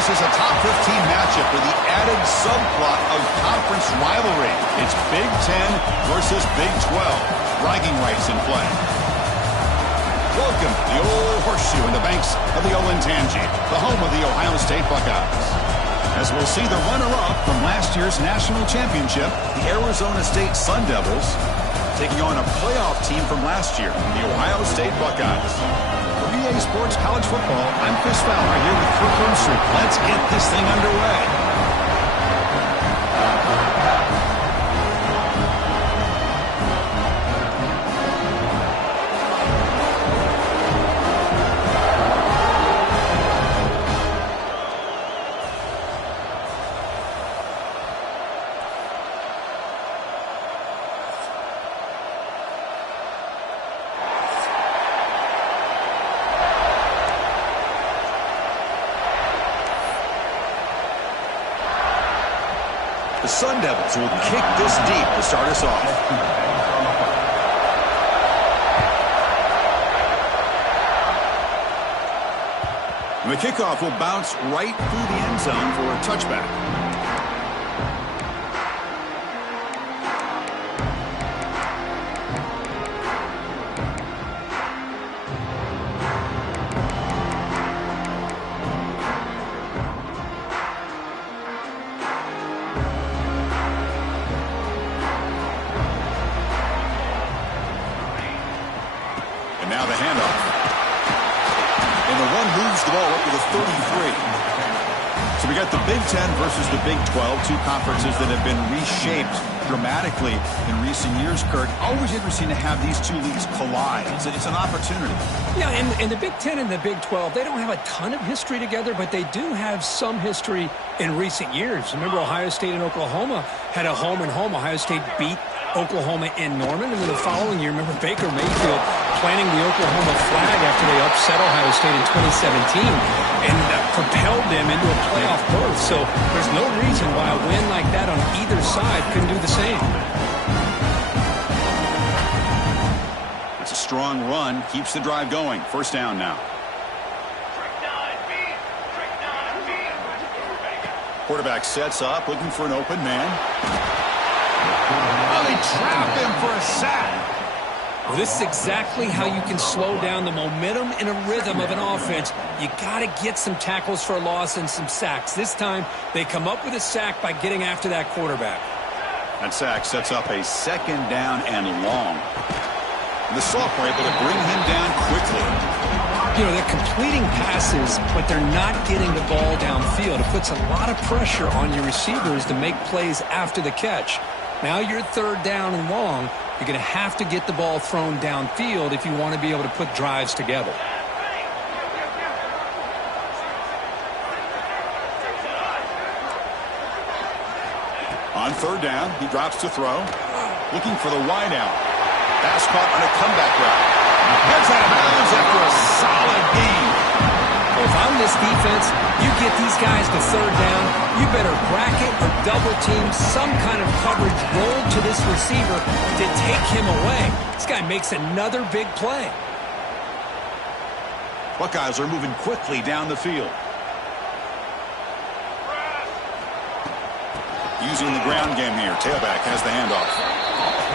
This is a top 15 matchup with the added subplot of conference rivalry. It's Big Ten versus Big 12. Bragging rights in play. Welcome to the old horseshoe in the banks of the Olentangy, the home of the Ohio State Buckeyes. As we'll see the runner-up from last year's national championship, the Arizona State Sun Devils, taking on a playoff team from last year, the Ohio State Buckeyes. For EA Sports College Football, I'm Chris Fowler here with Kirk Hermstreet. Let's get this thing underway. The Sun Devils will kick this deep to start us off. The kickoff will bounce right through the end zone for a touchback. Now the handoff. And the one moves the ball up to the 33. So we got the Big Ten versus the Big 12, two conferences that have been reshaped dramatically in recent years, Kurt. Always interesting to have these two leagues collide. It's an opportunity. Yeah, and the Big Ten and the Big 12, they don't have a ton of history together, but they do have some history in recent years. Remember, Ohio State and Oklahoma had a home-and-home. Ohio State beat Oklahoma in Norman, and then the following year, remember Baker Mayfield planting the Oklahoma flag after they upset Ohio State in 2017 and propelled them into a playoff berth. So there's no reason why a win like that on either side couldn't do the same. It's a strong run, keeps the drive going. First down now. Quarterback sets up, looking for an open man. Oh, they trap him for a sack. Well, this is exactly how you can slow down the momentum and a rhythm of an offense. You got to get some tackles for a loss and some sacks. This time, they come up with a sack by getting after that quarterback. That sack sets up a second down and long. The sophomore able to bring him down quickly. You know, they're completing passes, but they're not getting the ball downfield. It puts a lot of pressure on your receivers to make plays after the catch. Now you're third down and long. You're going to have to get the ball thrown downfield if you want to be able to put drives together. On third down, he drops to throw. Looking for the wide out. Pass caught on a comeback route. Gets out of bounds after a solid gain. Well, if I'm this defense, you get these guys to third down, you better bracket or double team some kind of coverage roll to this receiver to take him away. This guy makes another big play. Buckeyes are moving quickly down the field. Using the ground game here. Tailback has the handoff.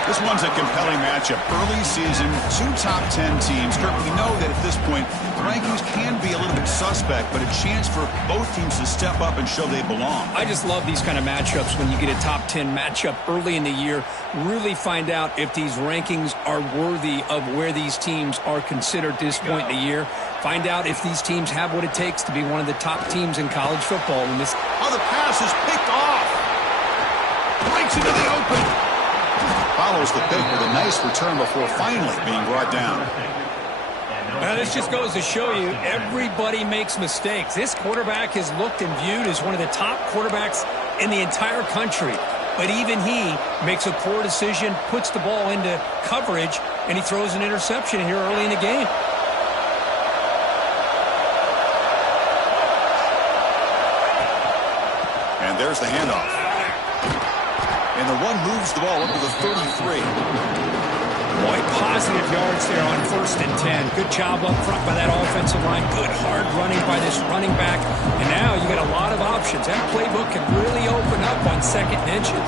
This one's a compelling matchup. Early season, two top 10 teams. Kirk, we know that at this point, the rankings can be a little bit suspect, but a chance for both teams to step up and show they belong. I just love these kind of matchups when you get a top 10 matchup early in the year. Really find out if these rankings are worthy of where these teams are considered at this point in the year. Find out if these teams have what it takes to be one of the top teams in college football. Oh, the pass is picked off. Breaks into the open. Follows the pick with a nice return before finally being brought down. Now, this just goes to show you everybody makes mistakes. This quarterback is looked and viewed as one of the top quarterbacks in the entire country. But even he makes a poor decision, puts the ball into coverage, and he throws an interception here early in the game. And there's the handoff. And the one moves the ball up to the 33. Boy, positive yards there on 1st and 10. Good job up front by that offensive line. Good hard running by this running back. And now you got a lot of options. That playbook can really open up on 2nd and inches.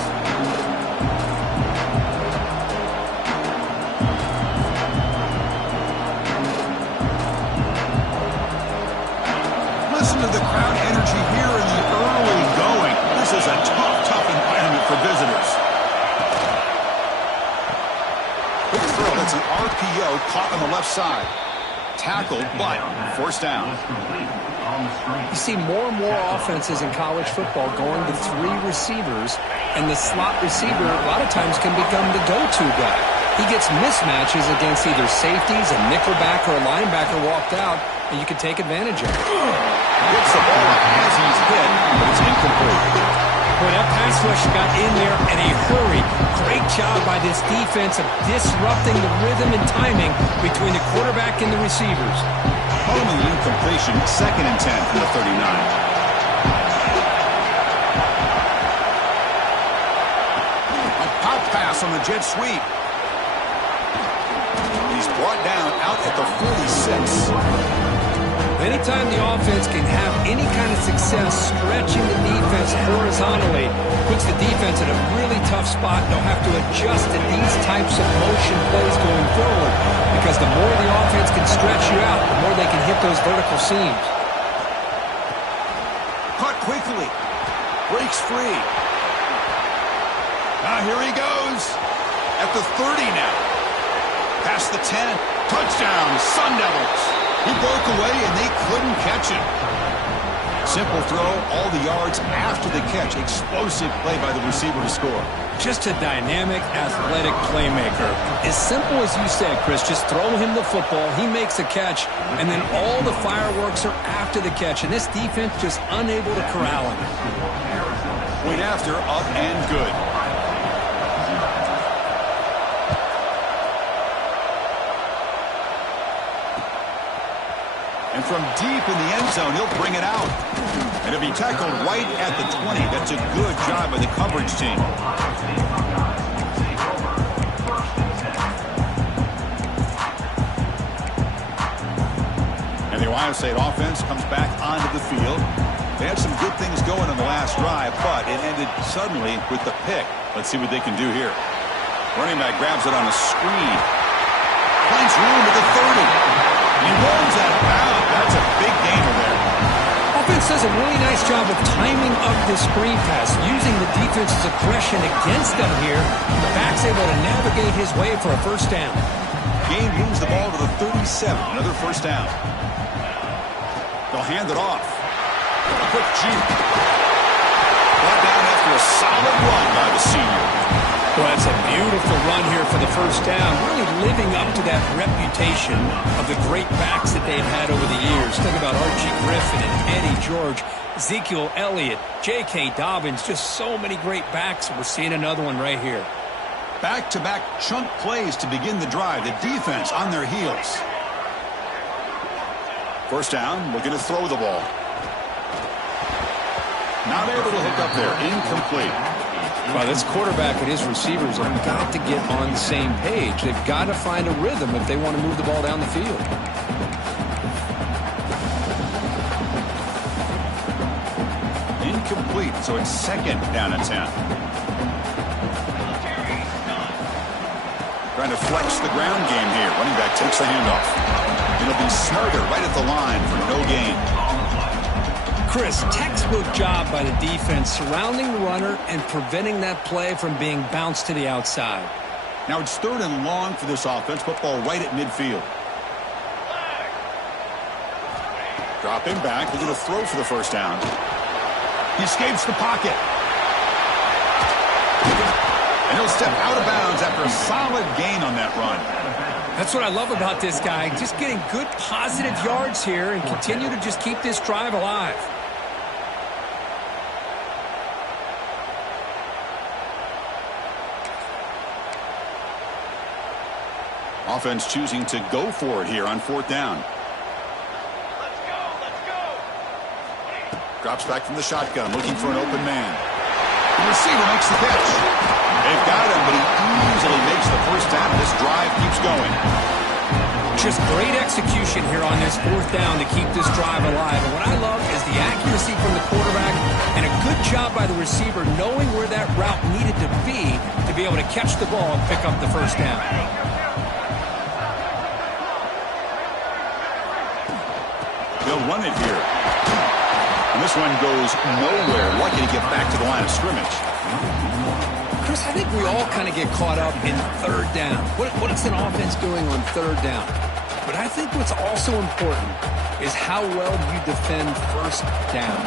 Listen to the crowd energy here in the early going. This is a tough environment for visitors. Quick throw. That's an RPO caught on the left side. Tackled, but 1st down. You see more and more offenses in college football going to 3 receivers, and the slot receiver a lot of times can become the go-to guy. He gets mismatches against either safeties, a nickelback, or a linebacker walked out, and you can take advantage of it. Gets the ball up as he's hit, but it's incomplete. Boy, that pass rush got in there in a hurry. Great job by this defense of disrupting the rhythm and timing between the quarterback and the receivers. Following the incompletion, 2nd and 10 from the 39. A pop pass on the jet sweep. He's brought down out at the 46. Anytime the offense can have any kind of success stretching the defense horizontally, puts the defense in a really tough spot. They'll have to adjust to these types of motion plays going forward, because the more the offense can stretch you out, the more they can hit those vertical seams. Caught quickly. Breaks free. Here he goes. At the 30 now. Past the 10. Touchdown, Sun Devils. He broke away, and they couldn't catch him. Simple throw, all the yards after the catch. Explosive play by the receiver to score. Just a dynamic, athletic playmaker. As simple as you said, Chris, just throw him the football, he makes a catch, and then all the fireworks are after the catch, and this defense just unable to corral him. Point after, up and good. And from deep in the end zone, he'll bring it out. And it'll be tackled right at the 20. That's a good job by the coverage team. And the Ohio State offense comes back onto the field. They had some good things going on the last drive, but it ended suddenly with the pick. Let's see what they can do here. Running back grabs it on a screen. Finds room at the 30. He rolls out of bounds. That's a big gainer there. Offense does a really nice job of timing up this screen pass, using the defense's aggression against them here. The back's able to navigate his way for a 1st down. Gain moves the ball to the 37. Another 1st down. They'll hand it off. A quick juke. Brought down after a solid run by the senior. Well, that's a beautiful run here for the 1st down, really living up to that reputation of the great backs that they've had over the years. Think about Archie Griffin and Eddie George, Ezekiel Elliott, J.K. Dobbins, just so many great backs. We're seeing another one right here. Back-to-back chunk plays to begin the drive. The defense on their heels. 1st down, looking to throw the ball. Not able to hook up there. Incomplete. Well, this quarterback and his receivers have got to get on the same page. They've got to find a rhythm if they want to move the ball down the field. Incomplete, so it's 2nd down and 10. Trying to flex the ground game here. Running back takes the handoff. It'll be Smarter right at the line for no gain. Chris, textbook job by the defense surrounding the runner and preventing that play from being bounced to the outside. Now it's 3rd and long for this offense. Football right at midfield. Dropping back. They're going to throw for the 1st down. He escapes the pocket. And he'll step out of bounds after a solid gain on that run. That's what I love about this guy. Just getting good positive yards here and continue to just keep this drive alive. Offense choosing to go for it here on 4th down. Drops back from the shotgun, looking for an open man. receiver makes the catch. They've got him, but he easily makes the first down. This drive keeps going. Just great execution here on this fourth down to keep this drive alive. And what I love is the accuracy from the quarterback and a good job by the receiver knowing where that route needed to be able to catch the ball and pick up the first down. They'll run it here. And this one goes nowhere. Lucky to get back to the line of scrimmage. Chris, I think we all kind of get caught up in third down. What is an offense doing on third down? But I think what's also important is how well you defend first down.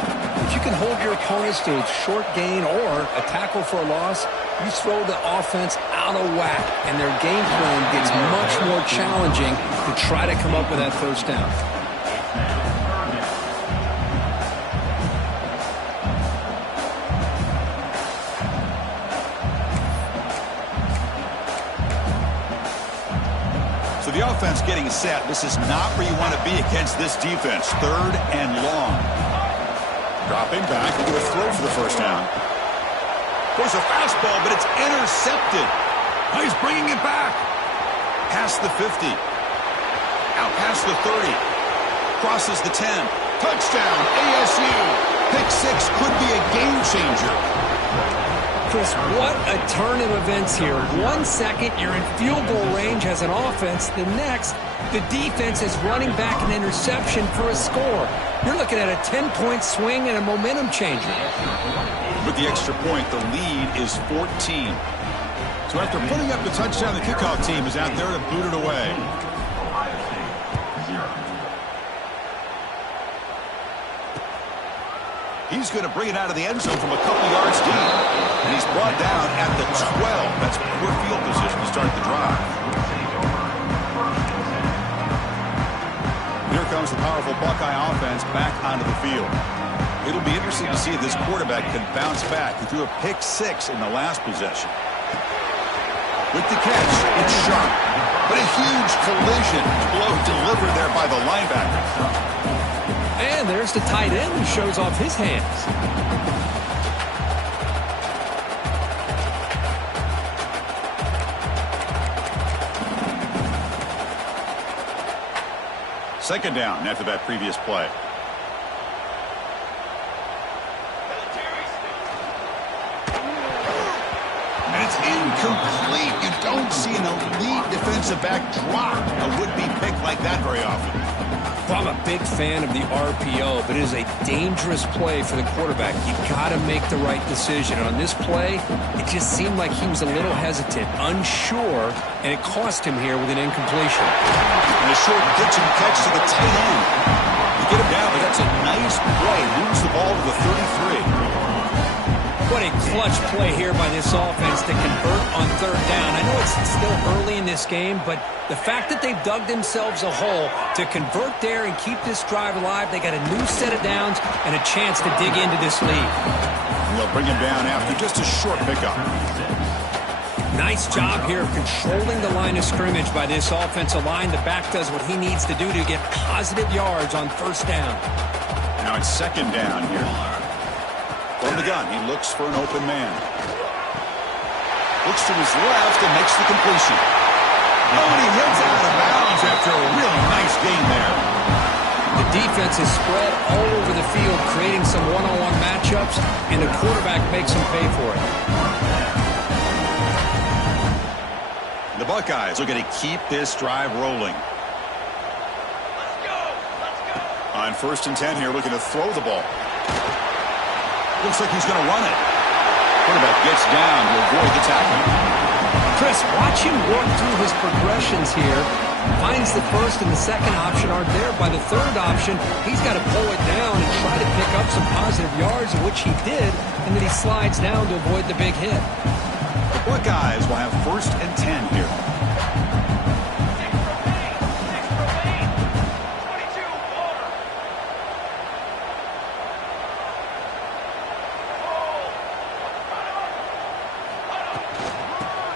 If you can hold your opponents to a short gain or a tackle for a loss, you throw the offense out of whack, and their game plan gets much more challenging to try to come up with that first down. The offense getting set. This is not where you want to be against this defense. Third and long. Dropping back into a throw for the first down. Goes a fastball, but it's intercepted. Oh, he's bringing it back. Past the 50. Out past the 30. Crosses the 10. Touchdown, ASU. Pick six could be a game changer. Chris, what a turn of events here. 1 second, you're in field goal range as an offense. The next, the defense is running back an interception for a score. You're looking at a 10-point swing and a momentum changer. With the extra point, the lead is 14. So after putting up the touchdown, the kickoff team is out there to boot it away. He's going to bring it out of the end zone from a couple yards deep. And he's brought down at the 12. That's poor field position to start the drive. Here comes the powerful Buckeye offense back onto the field. It'll be interesting to see if this quarterback can bounce back. He threw a pick six in the last possession. With the catch, it's sharp. But a huge collision blow delivered there by the linebacker. And there's the tight end who shows off his hands. Second down after that previous play. And it's incomplete. You don't see an elite defensive back drop a would-be pick like that very often. Well, I'm a big fan of the RPO, but it is a dangerous play for the quarterback. You got to make the right decision. On this play, it just seemed like he was a little hesitant, unsure, and it cost him here with an incompletion. And a short ditch and catch to the tight end. You get him down, but that's a nice play. Moves the ball to the 33. What a clutch play here by this offense to convert on third down. I know it's still early in this game, but the fact that they've dug themselves a hole to convert there and keep this drive alive, they got a new set of downs and a chance to dig into this lead. And they'll bring him down after just a short pickup. Nice job here of controlling the line of scrimmage by this offensive line. The back does what he needs to do to get positive yards on first down. Now it's second down here. From the gun, he looks for an open man. Looks to his left and makes the completion. Oh, and he heads out of bounds after a really nice gain there. The defense is spread all over the field, creating some one-on-one matchups, and the quarterback makes them pay for it. The Buckeyes are going to keep this drive rolling. On first and 10 here, looking to throw the ball. Looks like he's going to run it. Quarterback gets down to avoid the tackle. Chris, watch him work through his progressions here. Finds the first and the second option aren't there. By the third option, he's got to pull it down and try to pick up some positive yards, which he did, and then he slides down to avoid the big hit. The Buckeyes will have first and 10 here.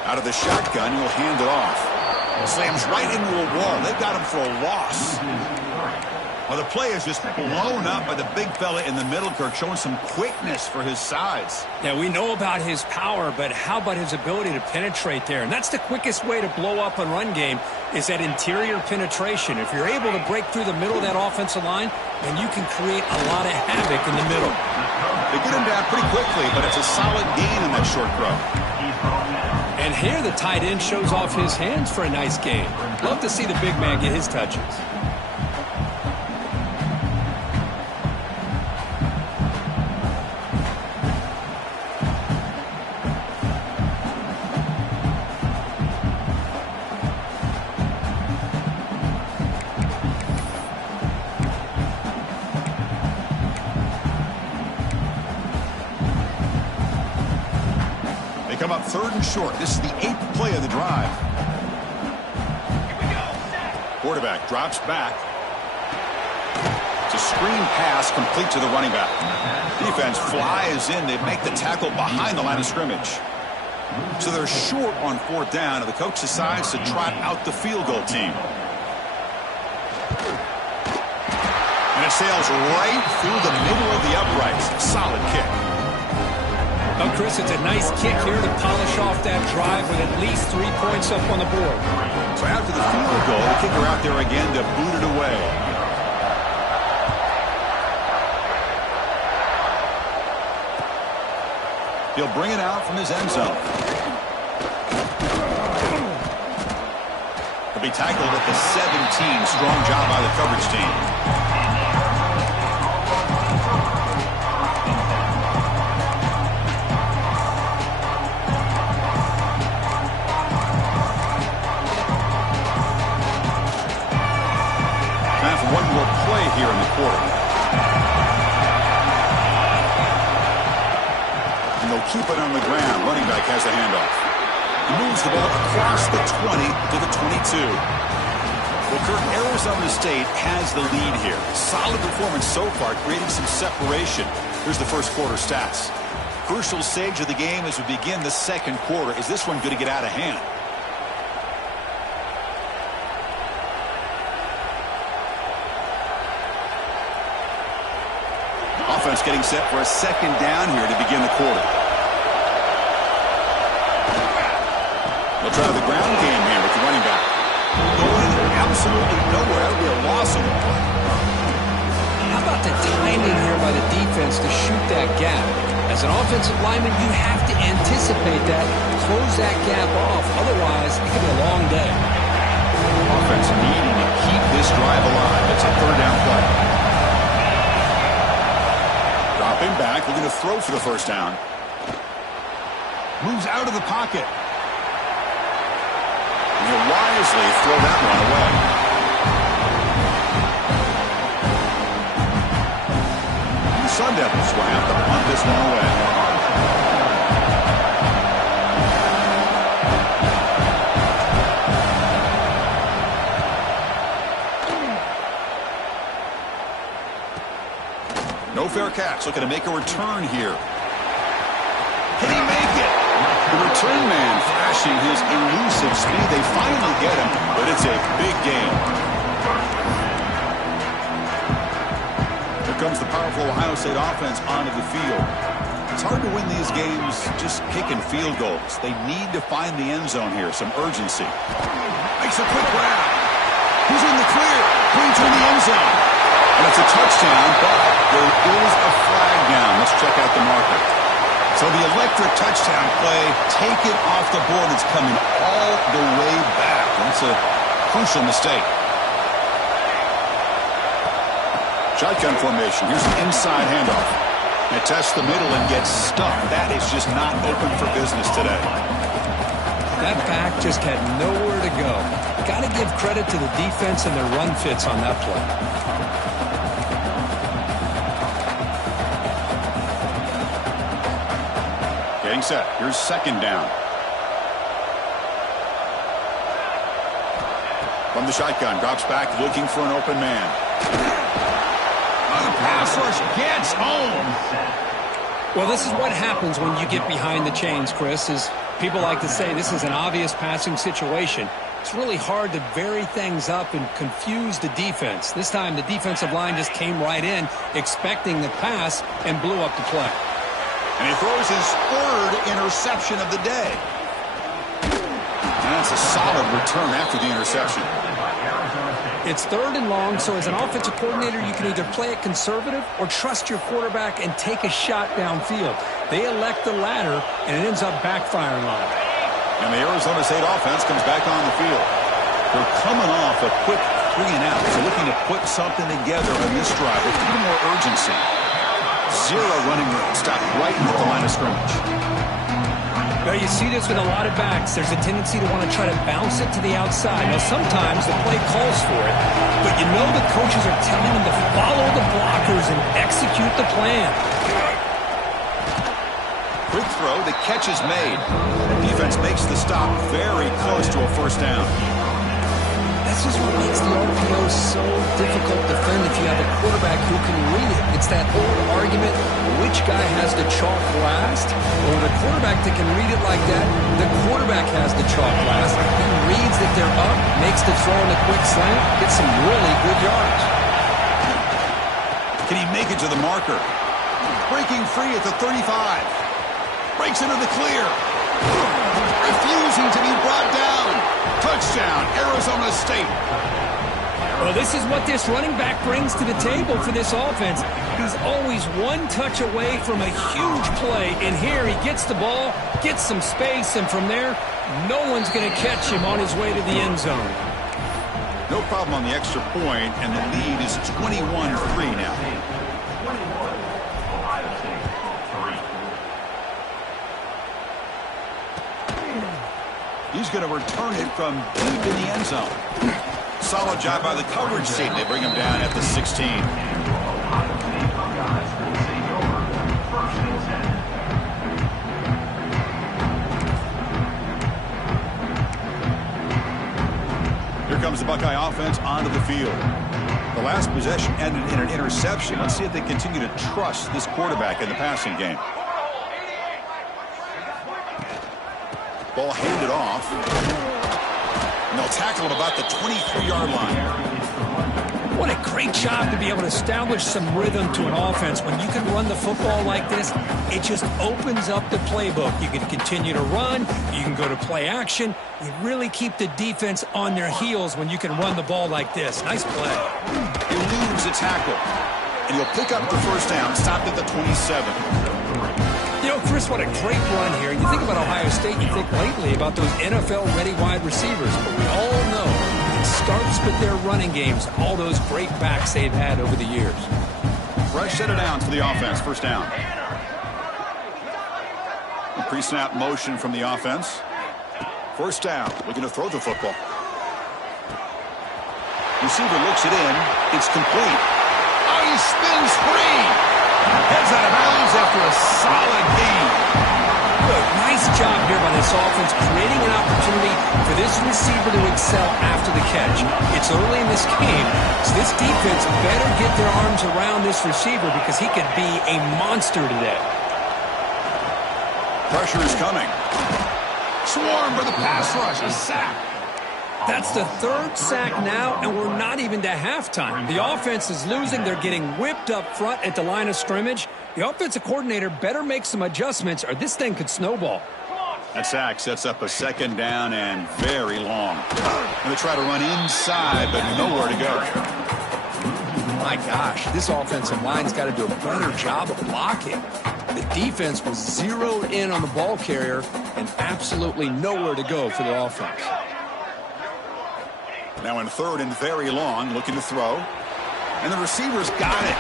Out of the shotgun, he'll hand it off. Slams right into a wall. They've got him for a loss. Well, the play is just blown up by the big fella in the middle, Kirk, showing some quickness for his size. Yeah, we know about his power, but how about his ability to penetrate there? And that's the quickest way to blow up a run game is that interior penetration. If you're able to break through the middle of that offensive line, then you can create a lot of havoc in the middle. They get him down pretty quickly, but it's a solid gain in that short throw. And here the tight end shows off his hands for a nice gain. Love to see the big man get his touches. Come up 3rd and short. This is the 8th play of the drive. Quarterback drops back. It's a screen pass complete to the running back. Defense flies in. They make the tackle behind the line of scrimmage. So they're short on 4th down, and the coach decides to trot out the field goal team. And it sails right through the middle of the uprights. Solid kick. Well, Chris, it's a nice kick here to polish off that drive with at least 3 points up on the board. So after the field goal, the kicker out there again to boot it away. He'll bring it out from his end zone. He'll be tackled at the 17. Strong job by the coverage team. One more play here in the quarter. And they'll keep it on the ground. Running back has a handoff. He moves the ball across the 20 to the 22. Well, Kirk, Arizona State has the lead here. Solid performance so far, creating some separation. Here's the first quarter stats. Crucial stage of the game as we begin the second quarter. Is this one going to get out of hand? Offense getting set for a 2nd down here to begin the quarter. They'll try the ground game here with the running back. Going absolutely nowhere. That'll be a loss of the play. How about the timing here by the defense to shoot that gap? As an offensive lineman, you have to anticipate that, close that gap off. Otherwise, it could be a long day. Offense needing to keep this drive alive. It's a 3rd down play. Dropping back, looking to throw for the 1st down. Moves out of the pocket. And he'll wisely throw that one away. And the Sun Devils will have to punt this one away. No fair catch. Looking to make a return here. Can he make it? The return man flashing his elusive speed. They finally get him, but it's a big gain. Here comes the powerful Ohio State offense onto the field. It's hard to win these games just kicking field goals. They need to find the end zone here. Some urgency. Makes a quick grab. He's in the clear. Clean to the end zone. And it's a touchdown, but there is a flag down. Let's check out the marker. So the electric touchdown play, take it off the board. It's coming all the way back. That's a crucial mistake. Shotgun formation. Here's an inside handoff. It tests the middle and gets stuck. That is just not open for business today. That back just had nowhere to go. Got to give credit to the defense and their run fits on that play. Getting set. Here's 2nd down. From the shotgun, drops back, looking for an open man. The pass rush gets home. Well, this is what happens when you get behind the chains, Chris, is people like to say this is an obvious passing situation. It's really hard to vary things up and confuse the defense. This time, the defensive line just came right in, expecting the pass, and blew up the play. And he throws his third interception of the day. And that's a solid return after the interception. It's 3rd and long, so as an offensive coordinator, you can either play it conservative or trust your quarterback and take a shot downfield. They elect the latter, and it ends up backfiring on them. And the Arizona State offense comes back on the field. They're coming off a quick 3 and out, so looking to put something together on this drive with a little more urgency. 0 running room, stopped right at the line of scrimmage. Well, you see this with a lot of backs. There's a tendency to want to try to bounce it to the outside. Now, sometimes the play calls for it, but you know the coaches are telling them to follow the blockers and execute the plan. Quick throw, the catch is made. The defense makes the stop very close to a first down. This is what makes the RPO so difficult to defend if you have a quarterback who can read it. It's that old argument, which guy has the chalk last? Well, with a quarterback that can read it like that, the quarterback has the chalk last. He reads that they're up, makes the throw in a quick slant, gets some really good yards. Can he make it to the marker? Breaking free at the 35. Breaks into the clear. Refusing to be brought down. Touchdown, Arizona State. Well, this is what this running back brings to the table for this offense. He's always one touch away from a huge play. And here he gets the ball, gets some space, and from there, no one's going to catch him on his way to the end zone. No problem on the extra point, and the lead is 21-3 now. He's going to return it from deep in the end zone. Solid job by the coverage team. They bring him down at the 16. Here comes the Buckeye offense onto the field. The last possession ended in an interception. Let's see if they continue to trust this quarterback in the passing game. Ball handed off. And they'll tackle him about the 23-yard line. What a great job to be able to establish some rhythm to an offense. When you can run the football like this, it just opens up the playbook. You can continue to run. You can go to play action. You really keep the defense on their heels when you can run the ball like this. Nice play. He eludes a tackle. And he'll pick up the first down. Stopped at the 27. You know, Chris, what a great run here. You think about Ohio State, you think lately about those NFL-ready wide receivers. But we all know it starts with their running games, all those great backs they've had over the years. Fresh set of downs for the offense. First down. Pre-snap motion from the offense. First down. Looking to throw the football. Receiver looks it in. It's complete. Oh, he spins free. Heads out of bounds after a solid gain. Good. Nice job here by this offense, creating an opportunity for this receiver to excel after the catch. It's early in this game, so this defense better get their arms around this receiver because he could be a monster today. Pressure is coming. Swarm for the pass rush. A sack. That's the 3rd sack now, and we're not even to halftime. The offense is losing. They're getting whipped up front at the line of scrimmage. The offensive coordinator better make some adjustments, or this thing could snowball. That sack sets up a second down and very long. Going to try to run inside, but nowhere to go. My gosh, this offensive line's got to do a better job of blocking. The defense was zeroed in on the ball carrier and absolutely nowhere to go for the offense. Now in 3rd and very long, looking to throw. And the receiver's got it.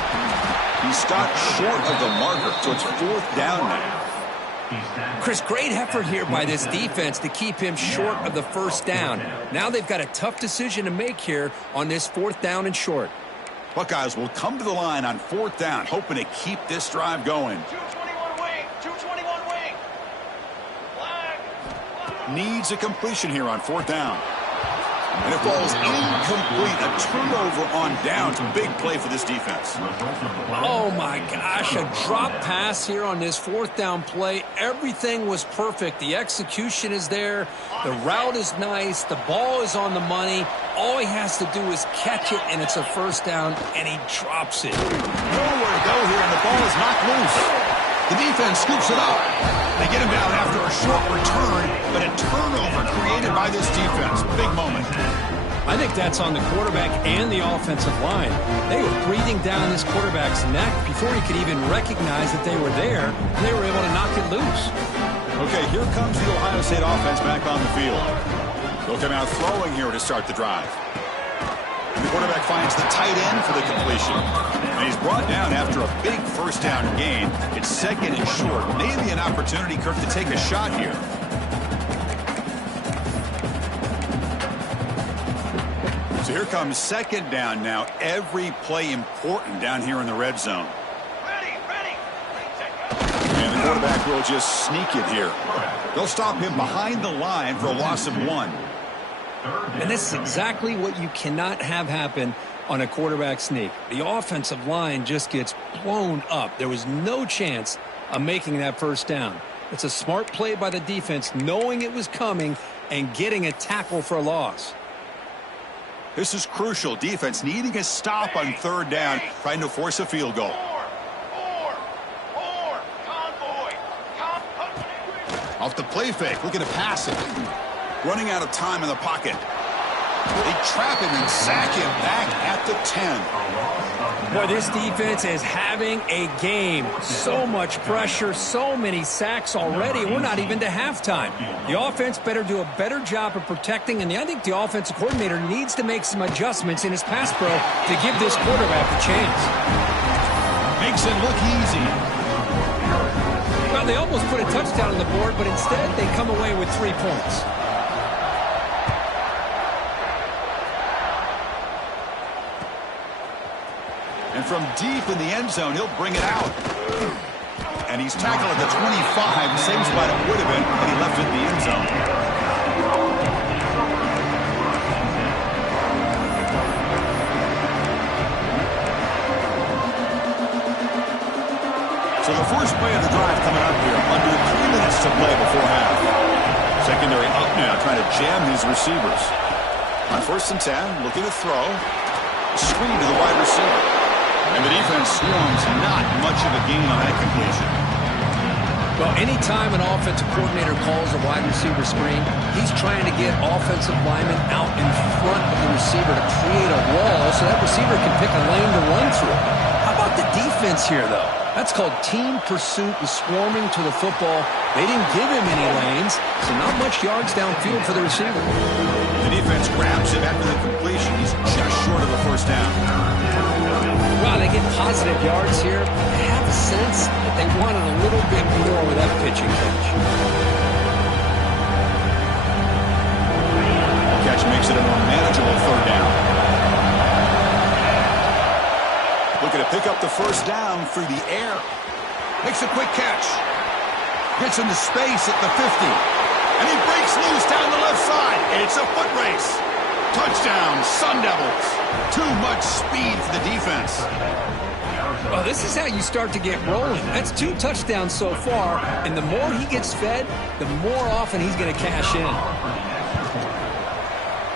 He stopped short of the marker, so it's 4th down now. Chris, great effort here by this defense to keep him short of the first down. Now they've got a tough decision to make here on this 4th down and short. Buckeyes will come to the line on 4th down, hoping to keep this drive going. 221 wing. 221 wing. Flag. Needs a completion here on 4th down. And it falls incomplete. A turnover on downs. Big play for this defense. Oh, my gosh. A drop pass here on this fourth down play. Everything was perfect. The execution is there. The route is nice. The ball is on the money. All he has to do is catch it, and it's a first down, and he drops it. Nowhere to go here, and the ball is knocked loose. The defense scoops it up. They get him down after a short return, but a turnover created by this defense. Big moment. I think that's on the quarterback and the offensive line. They were breathing down this quarterback's neck before he could even recognize that they were there, and they were able to knock it loose. Okay, here comes the Ohio State offense back on the field. They'll come out throwing here to start the drive. And the quarterback finds the tight end for the completion. And he's brought down after a big first down gain. It's second and short. Maybe an opportunity, Kirk, to take a shot here. So here comes second down now. Every play important down here in the red zone. Ready. And the quarterback will just sneak it here. They'll stop him behind the line for a loss of 1. And this is exactly what you cannot have happen on a quarterback sneak. The offensive line just gets blown up. There was no chance of making that first down. It's a smart play by the defense, knowing it was coming and getting a tackle for a loss. This is crucial. Defense needing a stop on third down, trying to force a field goal. Four. Convoy. Off the play fake, looking to pass it. Running out of time in the pocket. They trap him and sack him back at the 10. Boy, this defense is having a game. So much pressure, so many sacks already. We're not even to halftime. The offense better do a better job of protecting, and I think the offensive coordinator needs to make some adjustments in his pass pro to give this quarterback a chance. Makes it look easy. Well, they almost put a touchdown on the board, but instead they come away with 3 points. And from deep in the end zone, he'll bring it out. And he's tackled at the 25, same spot it would have been, and he left it in the end zone. So the first play of the drive coming up here, under 3 minutes to play before half. Secondary up now, trying to jam these receivers. On 1st and 10, looking to throw. Screen to the wide receiver. And the defense swarms, not much of a gain on that completion. Well, anytime an offensive coordinator calls a wide receiver screen, he's trying to get offensive linemen out in front of the receiver to create a wall so that receiver can pick a lane to run through. How about the defense here, though? That's called team pursuit and swarming to the football. They didn't give him any lanes, so not much yards downfield for the receiver. The defense grabs him after the completion. He's just short of a first down. Well, they get positive yards here. I have a sense that they wanted a little bit more with that pitching coach. Catch makes it a more manageable third down. Looking to pick up the first down through the air. Makes a quick catch. Gets into space at the 50. And he breaks loose down the left side. It's a foot race. Touchdown, Sun Devils. Too much speed for the defense. Well, this is how you start to get rolling. That's 2 touchdowns so far, and the more he gets fed, the more often he's going to cash in.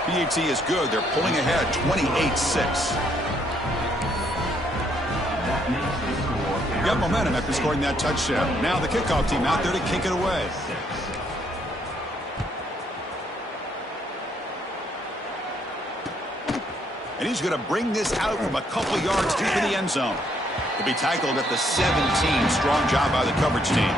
PAT is good. They're pulling ahead 28-6. Got momentum after scoring that touchdown. Now the kickoff team out there to kick it away. And he's going to bring this out from a couple yards deep in the end zone. He'll be tackled at the 17. Strong job by the coverage team.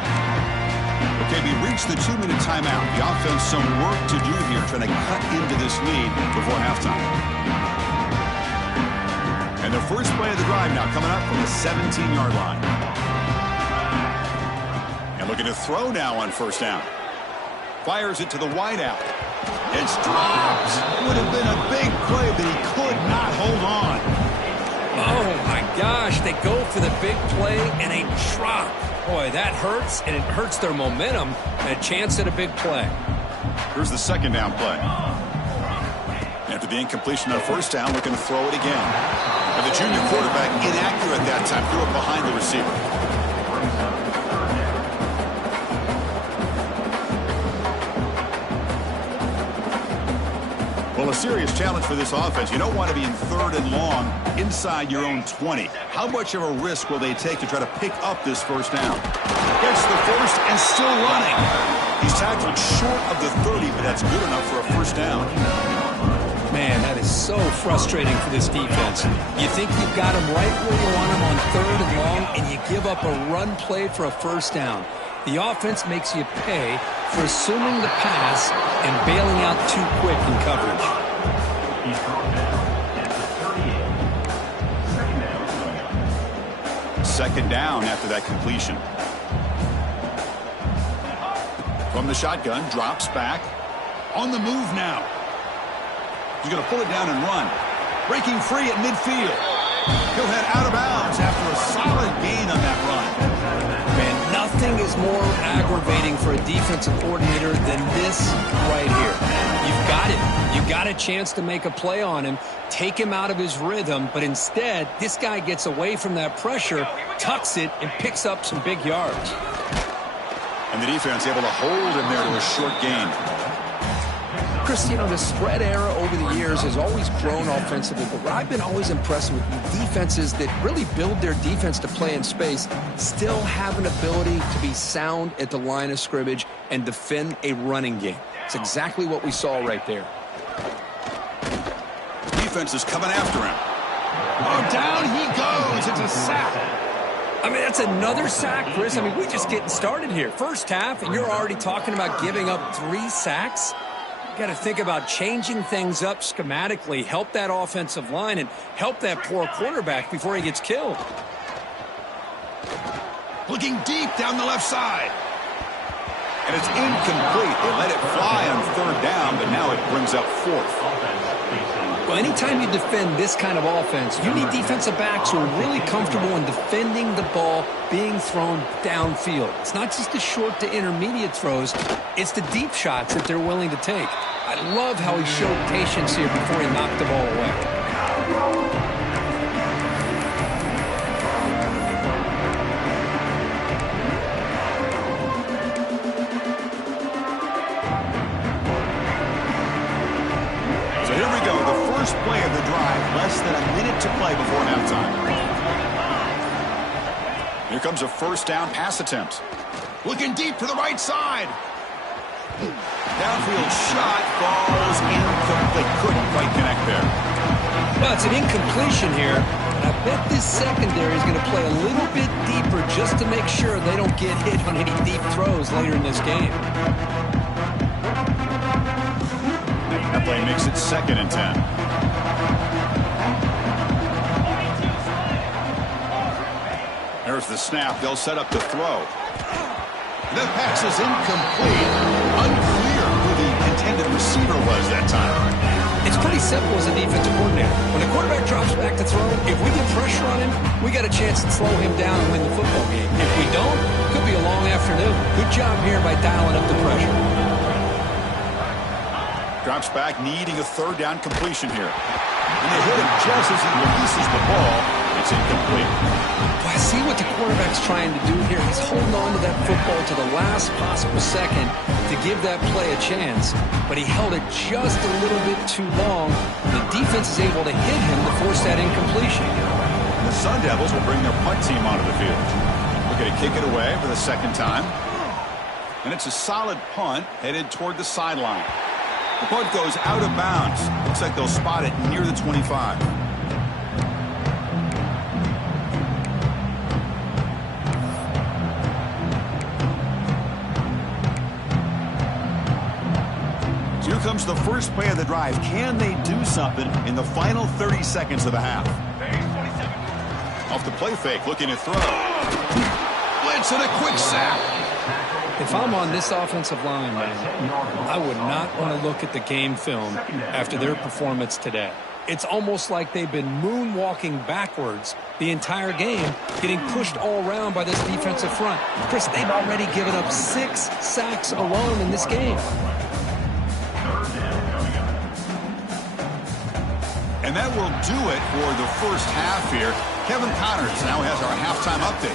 Okay, we reached the 2-minute timeout. The offense some work to do here, trying to cut into this lead before halftime. And the first play of the drive now coming up from the 17-yard line. And looking to throw now on first down. Fires it to the wideout. It's dropped. Would have been a big play, but he could not hold on. Oh, my gosh. They go for the big play, and they drop. Boy, that hurts, and it hurts their momentum. And a chance at a big play. Here's the second down play. And After the incompletion on first down, looking to throw it again. And the junior quarterback inaccurate that time, threw it behind the receiver. Well, a serious challenge for this offense. You don't want to be in 3rd and long inside your own 20. How much of a risk will they take to try to pick up this first down? Gets the first and still running. He's tackled short of the 30, but that's good enough for a first down. Man, that is so frustrating for this defense. You think you've got him right where you want him on 3rd and long, and you give up a run play for a first down. The offense makes you pay for assuming the pass and bailing out too quick in coverage. Second down after that completion. From the shotgun, drops back. On the move now. He's going to pull it down and run. Breaking free at midfield. He'll head out of bounds after a solid gain on that run. Man, nothing is more aggravating for a defensive coordinator than this right here. You've got it. You've got a chance to make a play on him, take him out of his rhythm, but instead, this guy gets away from that pressure, tucks it, and picks up some big yards. And the defense able to hold him there to a short gain. Chris, you know, the spread era over the years has always grown offensively, but what I've been always impressed with defenses that really build their defense to play in space still have an ability to be sound at the line of scrimmage and defend a running game. It's exactly what we saw right there. Defense is coming after him. Oh, down he goes. It's a sack. I mean, that's another sack, Chris. I mean, we're just getting started here. First half, and you're already talking about giving up 3 sacks? You got to think about changing things up schematically, help that offensive line, and help that poor quarterback before he gets killed. Looking deep down the left side. And it's incomplete. They let it fly on 3rd down, but now it brings up 4th. Well, anytime you defend this kind of offense, you need defensive backs who are really comfortable in defending the ball being thrown downfield. It's not just the short to intermediate throws, it's the deep shots that they're willing to take. I love how he showed patience here before he knocked the ball away. First play of the drive, less than a minute to play before halftime. Here comes a first down pass attempt. Looking deep to the right side. Downfield shot falls incomplete. Couldn't quite connect there. Well, it's an incompletion here. And I bet this secondary is going to play a little bit deeper just to make sure they don't get hit on any deep throws later in this game. That play makes it 2nd and 10. There's the snap. They'll set up the throw. The pass is incomplete. Unclear who the intended receiver was that time. It's pretty simple as a defensive coordinator. When the quarterback drops back to throw, if we get pressure on him, we got a chance to slow him down and win the football game. If we don't, it could be a long afternoon. Good job here by dialing up the pressure. Drops back, needing a 3rd down completion here. And they hit him just as he releases the ball. It's incomplete. Well, I see what the quarterback's trying to do here. He's holding on to that football to the last possible second to give that play a chance. But he held it just a little bit too long. The defense is able to hit him to force that incompletion. And the Sun Devils will bring their punt team onto the field. We're going to kick it away for the 2nd time. And it's a solid punt headed toward the sideline. The punt goes out of bounds. Looks like they'll spot it near the 25. So here comes the first play of the drive. Can they do something in the final 30 seconds of the half? Off the play fake, looking to throw. Blitz and a quick sack. If I'm on this offensive line, man, I would not want to look at the game film after their performance today. It's almost like they've been moonwalking backwards the entire game, getting pushed all around by this defensive front. Chris, they've already given up 6 sacks alone in this game. And that will do it for the first half here. Kevin Connors now has our halftime update.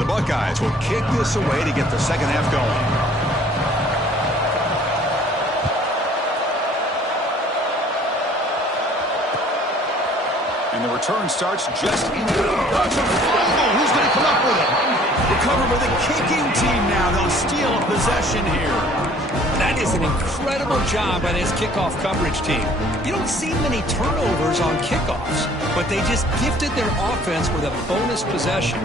The Buckeyes will kick this away to get the second half going. And the return starts just in the fumble. Who's going to come up with it? Recovered by the kicking team now. They'll steal a possession here. That is an incredible job by this kickoff coverage team. You don't see many turnovers on kickoffs, but they just gifted their offense with a bonus possession.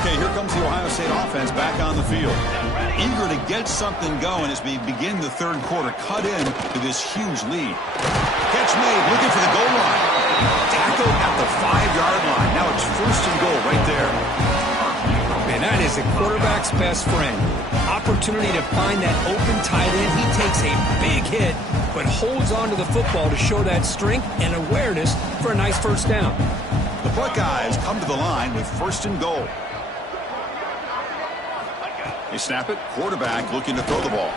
Okay, here comes the Ohio State offense back on the field. Eager to get something going as we begin the third quarter. Cut in to this huge lead. Catch made, looking for the goal line. Tackle at the 5-yard line. Now it's first and goal right there. Man, that is a quarterback's best friend. Opportunity to find that open tight end. He takes a big hit, but holds on to the football to show that strength and awareness for a nice first down. The Buckeyes come to the line with first and goal. They snap it. Quarterback looking to throw the ball.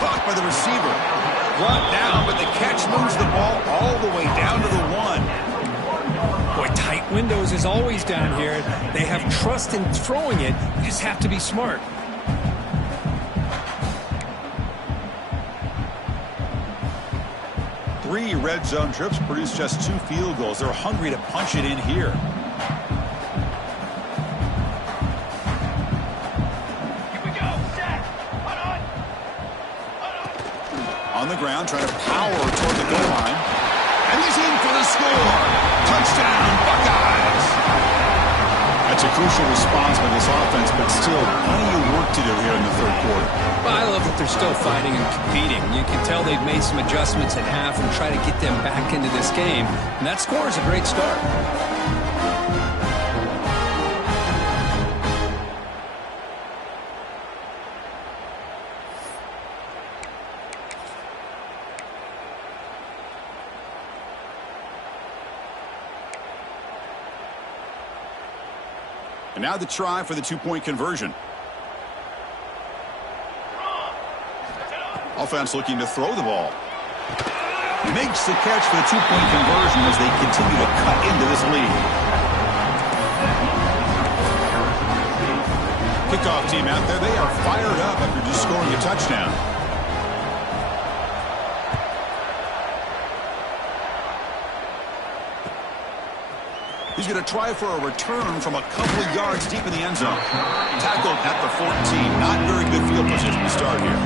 Caught by the receiver. Brought down, but the catch moves the ball all the way down to the 1. Boy, tight windows is always down here. They have trust in throwing it. You just have to be smart. Three red zone trips produce just 2 field goals. They're hungry to punch it in here. On the ground, trying to power toward the goal line. And he's in for the score. Touchdown, Buckeyes. That's a crucial response by this offense, but still plenty of work to do here in the third quarter. Well, I love that they're still fighting and competing. You can tell they've made some adjustments at half and try to get them back into this game. And that score is a great start. And now the try for the 2-point conversion. Offense looking to throw the ball. Makes the catch for the 2-point conversion as they continue to cut into this lead. Kickoff team out there. They are fired up after just scoring a touchdown. He's going to try for a return from a couple of yards deep in the end zone. Tackled at the 14. Not very good field position to start here.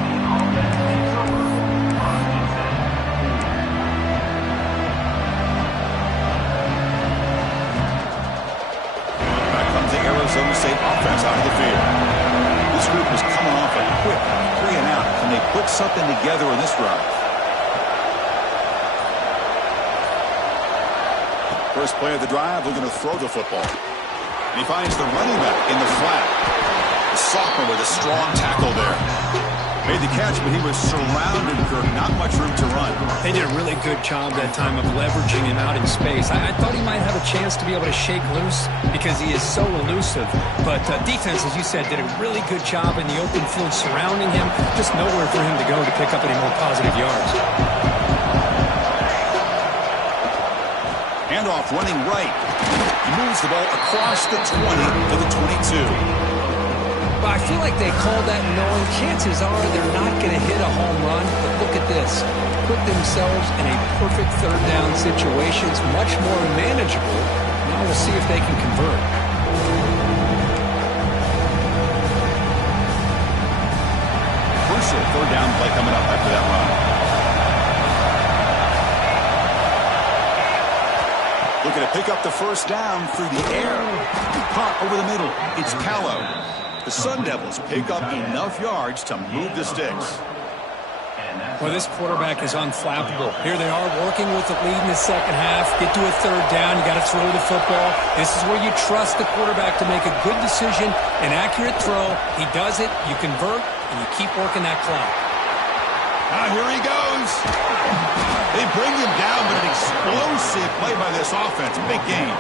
Back comes the Arizona State offense out of the field. This group is coming off a quick 3 and out. Can they put something together in this drive? First play of the drive, looking to throw the football. And he finds the running back in the flat. The sophomore with a strong tackle there. Made the catch, but he was surrounded, Kirk. Not much room to run. They did a really good job that time of leveraging him out in space. I thought he might have a chance to be able to shake loose because he is so elusive. But defense, as you said, did a really good job in the open field surrounding him. Just nowhere for him to go to pick up any more positive yards. Handoff running right. He moves the ball across the 20 to the 22. But I feel like they called that knowing chances are they're not going to hit a home run. But look at this. Put themselves in a perfect third down situation. It's much more manageable. Now we'll see if they can convert. Crucial third down play coming up after that run. Looking to pick up the first down through the air. Caught over the middle. It's Callow. The Sun Devils pick up enough yards to move the sticks. Well, this quarterback is unflappable. Here they are working with the lead in the second half. Get to a third down. You got to throw the football. This is where you trust the quarterback to make a good decision, an accurate throw. He does it. You convert, and you keep working that clock. Here he goes. They bring him down, but an explosive play by this offense. Big game.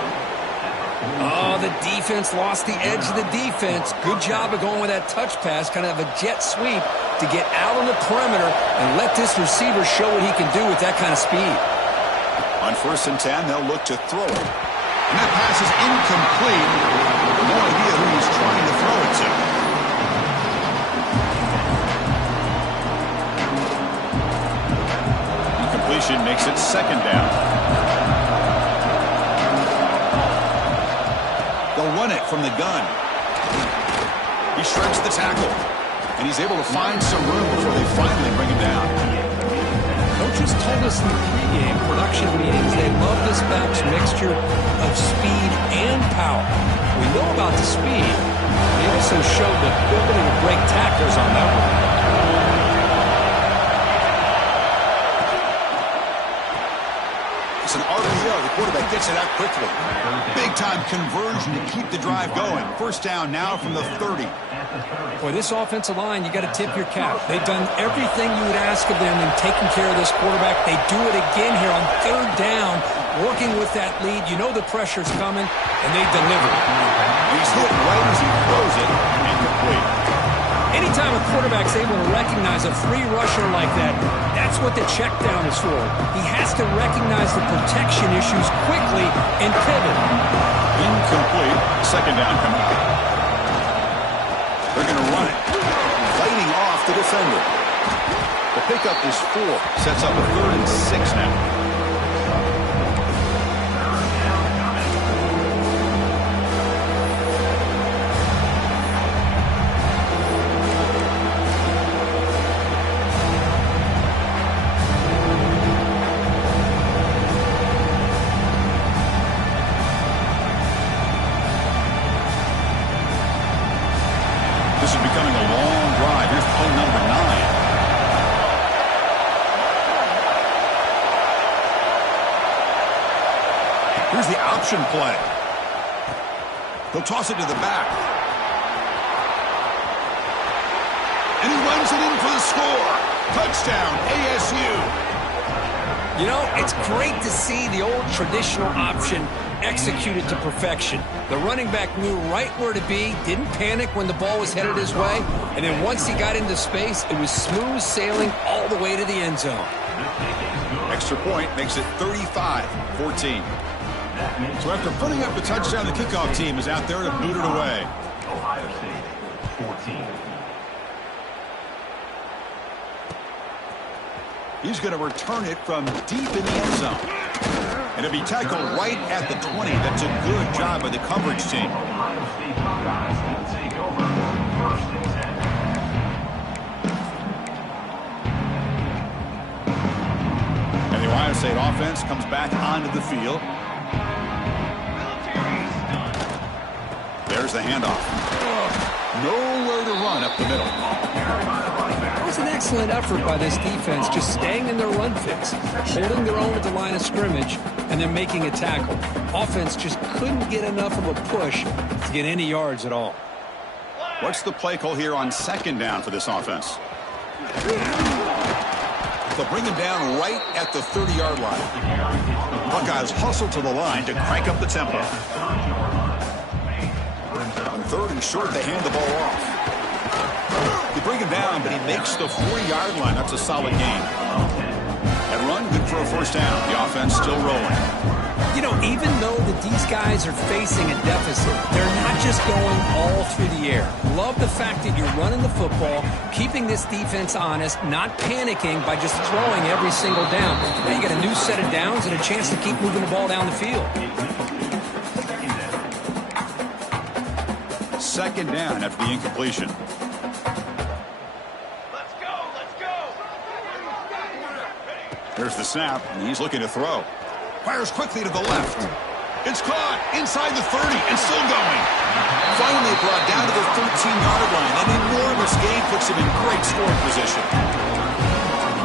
Oh, the defense lost the edge of the defense. Good job of going with that touch pass, kind of a jet sweep to get out on the perimeter and let this receiver show what he can do with that kind of speed. On 1st and 10, they'll look to throw it. And that pass is incomplete. No idea who he's trying to throw it to. Incompletion makes it 2nd down. They'll run it from the gun. He shreds the tackle. And he's able to find some room before they finally bring him down. Coaches told us in the pregame production meetings they love this back's mixture of speed and power. We know about the speed. They also showed the ability to break tackles on that one. It's an RPO. The quarterback gets it out quickly. Big-time conversion to keep the drive going. 1st down now from the 30. Boy, this offensive line, you got to tip your cap. They've done everything you would ask of them in taking care of this quarterback. They do it again here on 3rd down, working with that lead. You know the pressure's coming, and they deliver. He's hit right as he throws it, incomplete. Anytime a quarterback's able to recognize a free rusher like that, that's what the check down is for. He has to recognize the protection issues quickly and pivot. Incomplete. 2nd down coming up. They're going to run it. Fighting off the defender. The pickup is 4. Sets up a 3rd and 6 now. This is becoming a long drive. Here's play number 9. Here's the option play. He'll toss it to the back. And he runs it in for the score. Touchdown, ASU. You know, it's great to see the old traditional option executed to perfection. The running back knew right where to be, didn't panic when the ball was headed his way, and then once he got into space, it was smooth sailing all the way to the end zone. Extra point makes it 35-14. So after putting up the touchdown, the kickoff team is out there to boot it away. Ohio State, 14. He's going to return it from deep in the end zone. And it'll be tackled right at the 20. That's a good job by the coverage team. And the Ohio State offense comes back onto the field. There's the handoff. Nowhere to run up the middle. It was an excellent effort by this defense, just staying in their run fix, holding their own at the line of scrimmage, and then making a tackle. Offense just couldn't get enough of a push to get any yards at all. What's the play call here on 2nd down for this offense? They'll bring him down right at the 30-yard line. Buckeyes hustle to the line to crank up the tempo. On 3rd and short, they hand the ball off. They bring him down, but he makes the 40-yard line. That's a solid gain. And run, good for a 1st down. The offense still rolling. You know, even though these guys are facing a deficit, they're not just going all through the air. Love the fact that you're running the football, keeping this defense honest, not panicking by just throwing every single down. Now you got a new set of downs and a chance to keep moving the ball down the field. 2nd down after the incompletion. Let's go, let's go. There's the snap, and he's looking to throw. Fires quickly to the left. It's caught inside the 30 and still going. Finally brought down to the 13-yard line. An enormous gain puts him in great scoring position.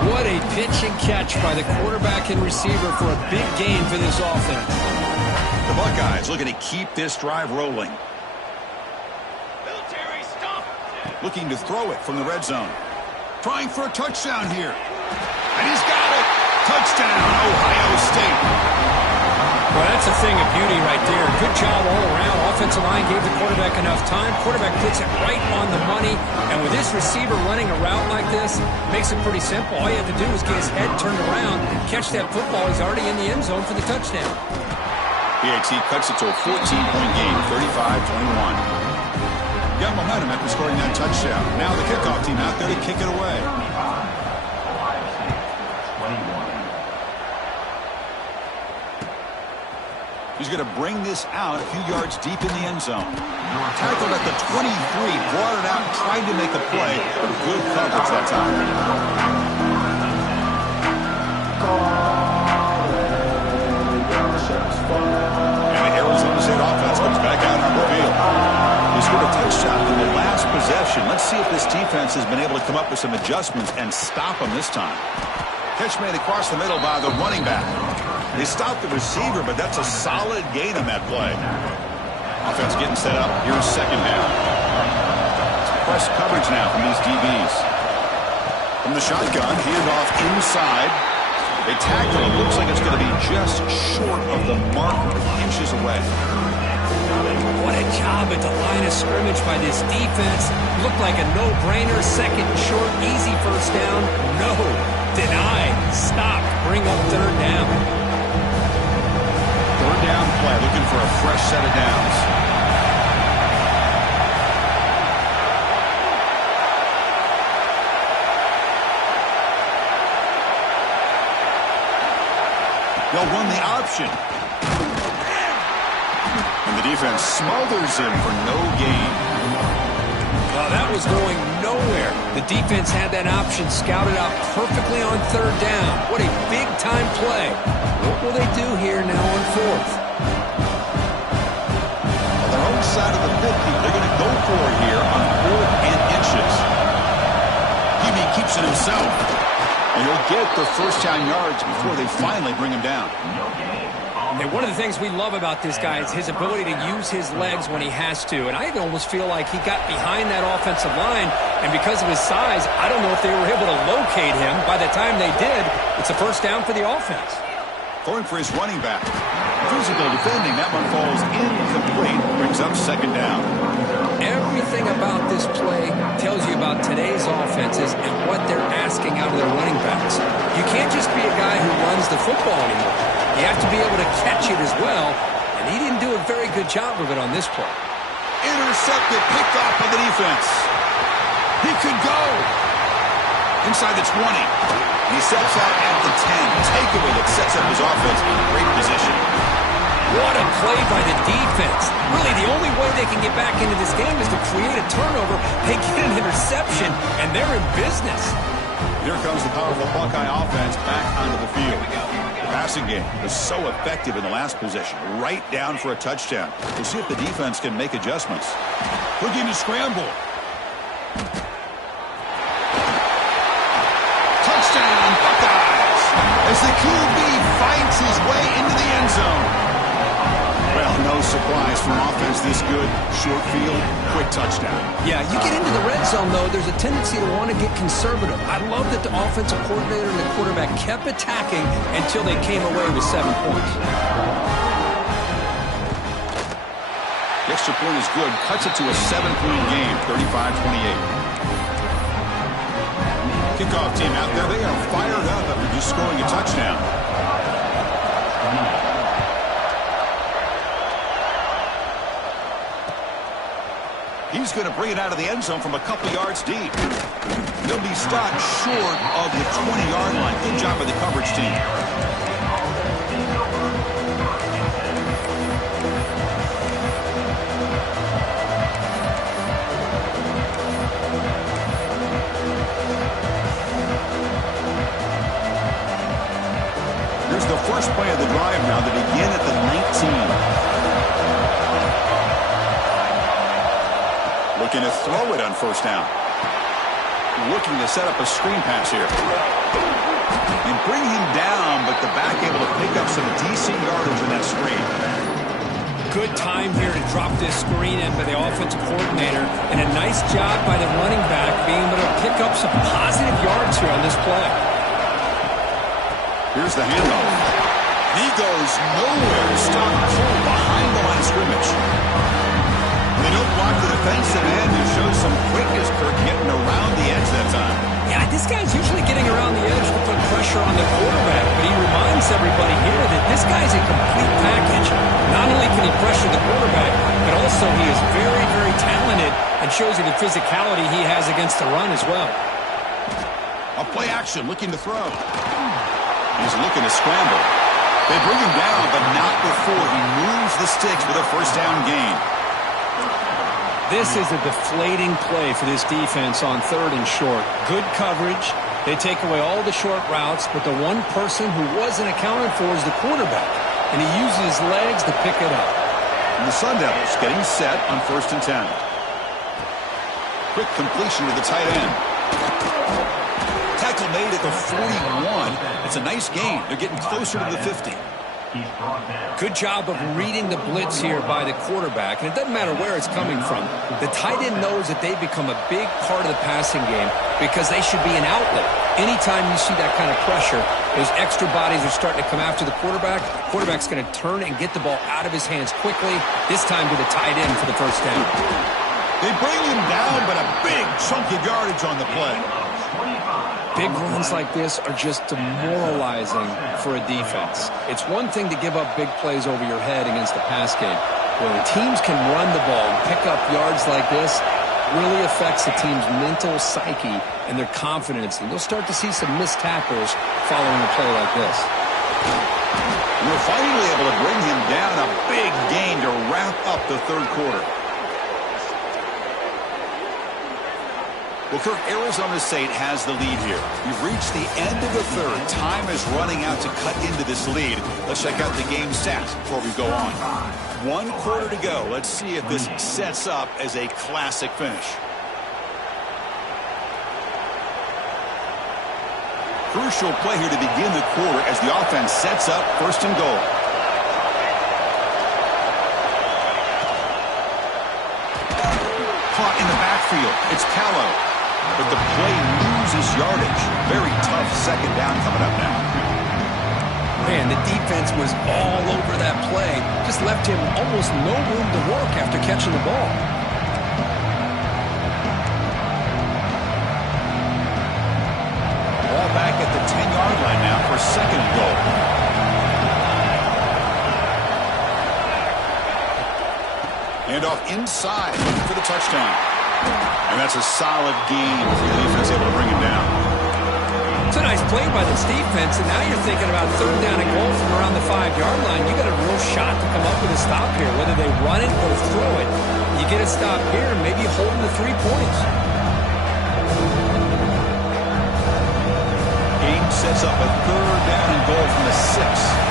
What a pitch and catch by the quarterback and receiver for a big gain for this offense. The Buckeyes looking to keep this drive rolling. Military, stop. Looking to throw it from the red zone. Trying for a touchdown here. And he's got it. Touchdown, Ohio State. Well, that's a thing of beauty right there. Good job all around. Offensive line gave the quarterback enough time. Quarterback puts it right on the money. And with this receiver running a route like this, makes it pretty simple. All you have to do is get his head turned around, catch that football. He's already in the end zone for the touchdown. PAT cuts it to a 14-point game, 35-21. Got momentum after scoring that touchdown. Now the kickoff team out there to kick it away. He's going to bring this out a few yards deep in the end zone. Tackled at the 23, brought it out, tried to make a play, but good coverage that time. And the Arizona State offense comes back out on the field. He scored a touchdown in the last possession. Let's see if this defense has been able to come up with some adjustments and stop him this time. Catch made across the middle by the running back. They stopped the receiver, but that's a solid gain on that play. Offense getting set up. Here's second down. It's press coverage now from these DBs. From the shotgun, handoff inside. They tackle it. Looks like it's going to be just short of the marker, inches away. What a job at the line of scrimmage by this defense. Looked like a no-brainer. Second and short, easy first down. No. Denied. Stop. Bring up third down. Third down play, looking for a fresh set of downs. They'll run the option. And the defense smothers him for no gain. Well, that was going nowhere. The defense had that option scouted out perfectly on third down. What a big-time play. What will they do here now on fourth? On their own side of the 50, they're going to go for it here on 4th and inches. QB keeps it himself. And he'll get the first down yards before they finally bring him down. And one of the things we love about this guy is his ability to use his legs when he has to. And I almost feel like he got behind that offensive line, and because of his size, I don't know if they were able to locate him. By the time they did, it's a first down for the offense. Going for his running back. Physical defending. That one falls incomplete. Brings up second down. Everything about this play tells you about today's offenses and what they're asking out of their running backs. You can't just be a guy who runs the football anymore. You have to be able to catch it as well, and he didn't do a very good job of it on this play. Intercepted, picked off by the defense. He could go. Inside the 20. He steps out at the 10. Takeaway that sets up his offense in great position. What a play by the defense. Really, the only way they can get back into this game is to create a turnover. They get an interception, and they're in business. Here comes the powerful Buckeye offense back onto the field. The passing game was so effective in the last possession, right down for a touchdown. We'll see if the defense can make adjustments. Looking to scramble. Touchdown, Buckeyes! As the QB fights his way into the end zone. Well, no surprise for an offense this good. Short field, quick touchdown. Yeah, you get into the red zone, though, there's a tendency to want to get conservative. I love that the offensive coordinator and the quarterback kept attacking until they came away with 7 points. The extra point is good. Cuts it to a 7-point game, 35-28. Kickoff team out there. They are fired up after just scoring a touchdown. He's going to bring it out of the end zone from a couple yards deep. He'll be stopped short of the 20-yard line. Good job by the coverage team. Here's the first play of the drive now. They begin at the 19. Looking to throw it on first down. Looking to set up a screen pass here. And bring him down, but the back able to pick up some decent yardage in that screen. Good time here to drop this screen in by the offensive coordinator, and a nice job by the running back being able to pick up some positive yards here on this play. Here's the handoff. He goes nowhere. Stop full behind the line of scrimmage. They don't block the defensive end, who shows some quickness, Kirk, getting around the edge that time. Yeah, this guy's usually getting around the edge to put pressure on the quarterback, but he reminds everybody here that this guy's a complete package. Not only can he pressure the quarterback, but also he is very, very talented and shows you the physicality he has against the run as well. A play action, looking to throw. He's looking to scramble. They bring him down, but not before he moves the sticks with a first down gain. This is a deflating play for this defense on 3rd and short. Good coverage. They take away all the short routes, but the one person who wasn't accounted for is the quarterback, and he uses his legs to pick it up. And the Sun Devils getting set on 1st and 10. Quick completion to the tight end. Tackle made at the 41. It's a nice gain. They're getting closer to the 50. Good job of reading the blitz here by the quarterback, and it doesn't matter where it's coming from. The tight end knows that they've become a big part of the passing game because they should be an outlet. Anytime you see that kind of pressure, those extra bodies are starting to come after the quarterback. The quarterback's going to turn and get the ball out of his hands quickly, this time to the tight end for the first down. They bring him down, but a big chunk of yardage on the play. Big runs like this are just demoralizing for a defense. It's one thing to give up big plays over your head against the pass game. When teams can run the ball and pick up yards like this, really affects the team's mental psyche and their confidence. And you'll start to see some missed tackles following a play like this. We're finally able to bring him down. A big gain to wrap up the 3rd quarter. Well, Kirk, Arizona State has the lead here. We've reached the end of the 3rd. Time is running out to cut into this lead. Let's check out the game stats before we go on. 1 quarter to go. Let's see if this sets up as a classic finish. Crucial play here to begin the quarter as the offense sets up 1st and goal. Caught in the backfield. It's Callow. But the play loses yardage. Very tough 2nd down coming up now. Man, the defense was all over that play. Just left him almost no room to work after catching the ball. Ball back at the 10-yard line now for 2nd and goal. Handoff inside for the touchdown. And that's a solid game for the defense able to bring him down. It's a nice play by this defense, and now you're thinking about 3rd down and goal from around the 5-yard line. You got a real shot to come up with a stop here, whether they run it or throw it. You get a stop here, and maybe holding the 3 points. Game sets up a 3rd down and goal from the 6.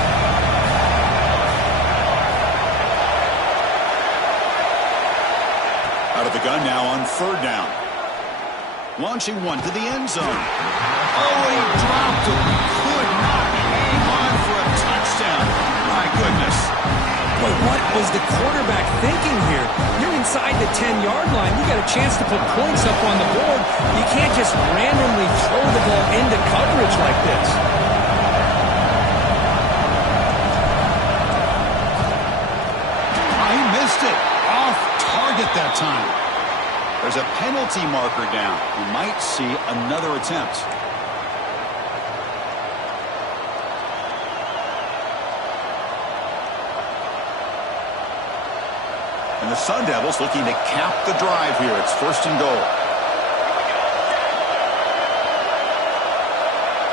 Out of the gun now on 3rd down. Launching one to the end zone. Oh, he dropped it. Could not hang on for a touchdown. My goodness. But what was the quarterback thinking here? You're inside the 10-yard line. You got a chance to put points up on the board. You can't just randomly throw the ball into coverage like this. He missed it. Off target that time. There's a penalty marker down. We might see another attempt. And the Sun Devils looking to cap the drive here. It's 1st and goal.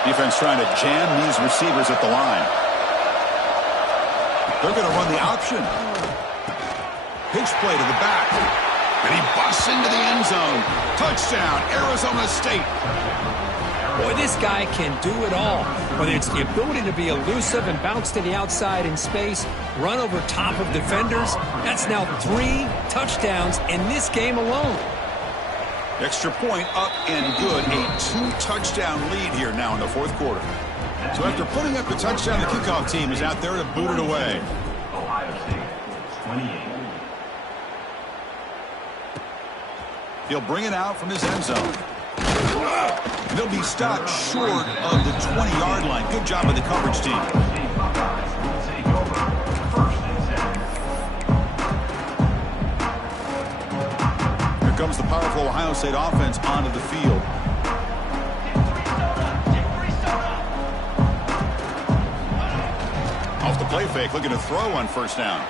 Defense trying to jam these receivers at the line. They're going to run the option. Pitch play to the back. And he busts into the end zone. Touchdown, Arizona State. Boy, this guy can do it all. Whether it's the ability to be elusive and bounce to the outside in space, run over top of defenders. That's now 3 touchdowns in this game alone. Extra point up and good. A 2-touchdown lead here now in the 4th quarter. So after putting up the touchdown, the kickoff team is out there to boot it away. Ohio State, 28. He'll bring it out from his end zone. They'll be stopped short of the 20-yard line. Good job of the coverage team. Here comes the powerful Ohio State offense onto the field. Off the play fake, looking to throw on first down.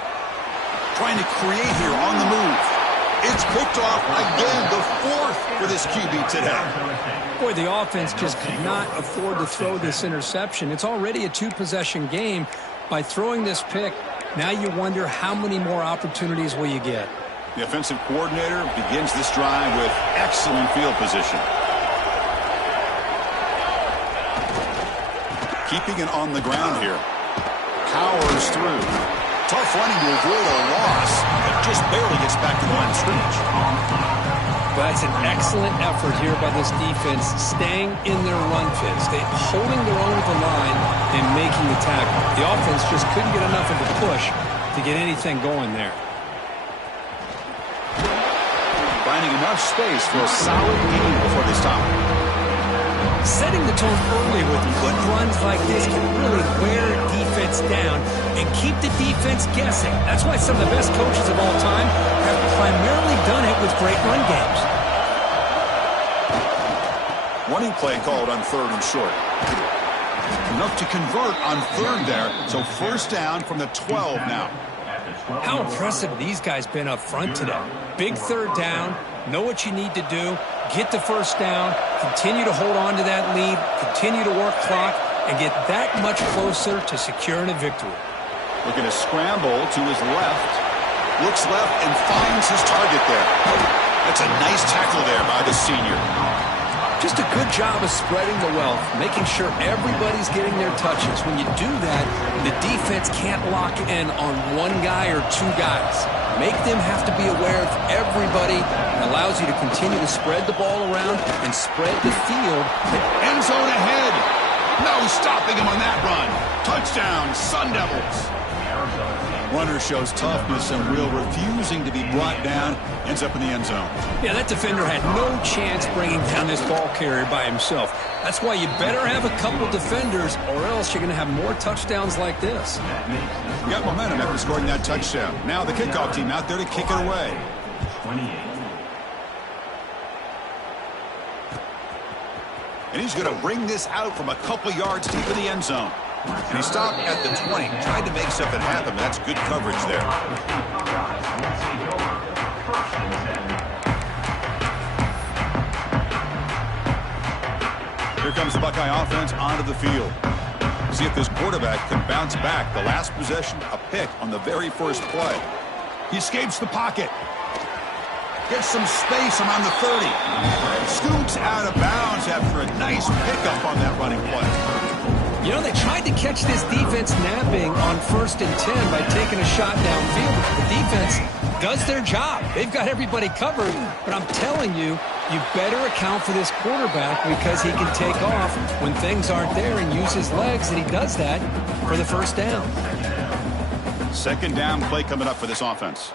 Trying to create here on the move. It's picked off again, the fourth for this QB today. Boy, the offense just could not afford to throw this interception. It's already a two-possession game. By throwing this pick, now you wonder how many more opportunities will you get. The offensive coordinator begins this drive with excellent field position. Keeping it on the ground here. Powers through. Tough running to avoid a loss, but just barely gets back to the line of scrimmage. Well, that's an excellent effort here by this defense, staying in their run fits. They holding their own with the line and making the tackle. The offense just couldn't get enough of a push to get anything going there. Finding enough space for a solid gain before they stop. Setting the tone early with good runs like this can really wear defense down and keep the defense guessing. That's why some of the best coaches of all time have primarily done it with great run games. Running play called on third and short. Enough to convert on third there, so first down from the 12 now. How impressive these guys been up front today. Big third down, know what you need to do, get the first down, continue to hold on to that lead, continue to work clock, and get that much closer to securing a victory. Looking to scramble to his left. Looks left and finds his target there. That's a nice tackle there by the senior. Just a good job of spreading the wealth, making sure everybody's getting their touches. When you do that, the defense can't lock in on one guy or two guys. Make them have to be aware of everybody. It allows you to continue to spread the ball around and spread the field. End zone ahead. No stopping him on that run. Touchdown, Sun Devils. Runner shows toughness and will, refusing to be brought down. Ends up in the end zone. Yeah, that defender had no chance bringing down this ball carrier by himself. That's why you better have a couple defenders, or else you're going to have more touchdowns like this. Got momentum after scoring that touchdown. Now the kickoff team out there to kick it away. 28. And he's going to bring this out from a couple yards deep in the end zone. And he stopped at the 20, tried to make something happen. That's good coverage there. Here comes the Buckeye offense onto the field. See if this quarterback can bounce back. The last possession, a pick on the very first play. He escapes the pocket. Gets some space around the 30. Scoots out of bounds after a nice pickup on that running play. You know, they tried to catch this defense napping on 1st and 10 by taking a shot downfield. The defense does their job. They've got everybody covered. But I'm telling you, you better account for this quarterback because he can take off when things aren't there and use his legs, and he does that for the first down. Second down play coming up for this offense.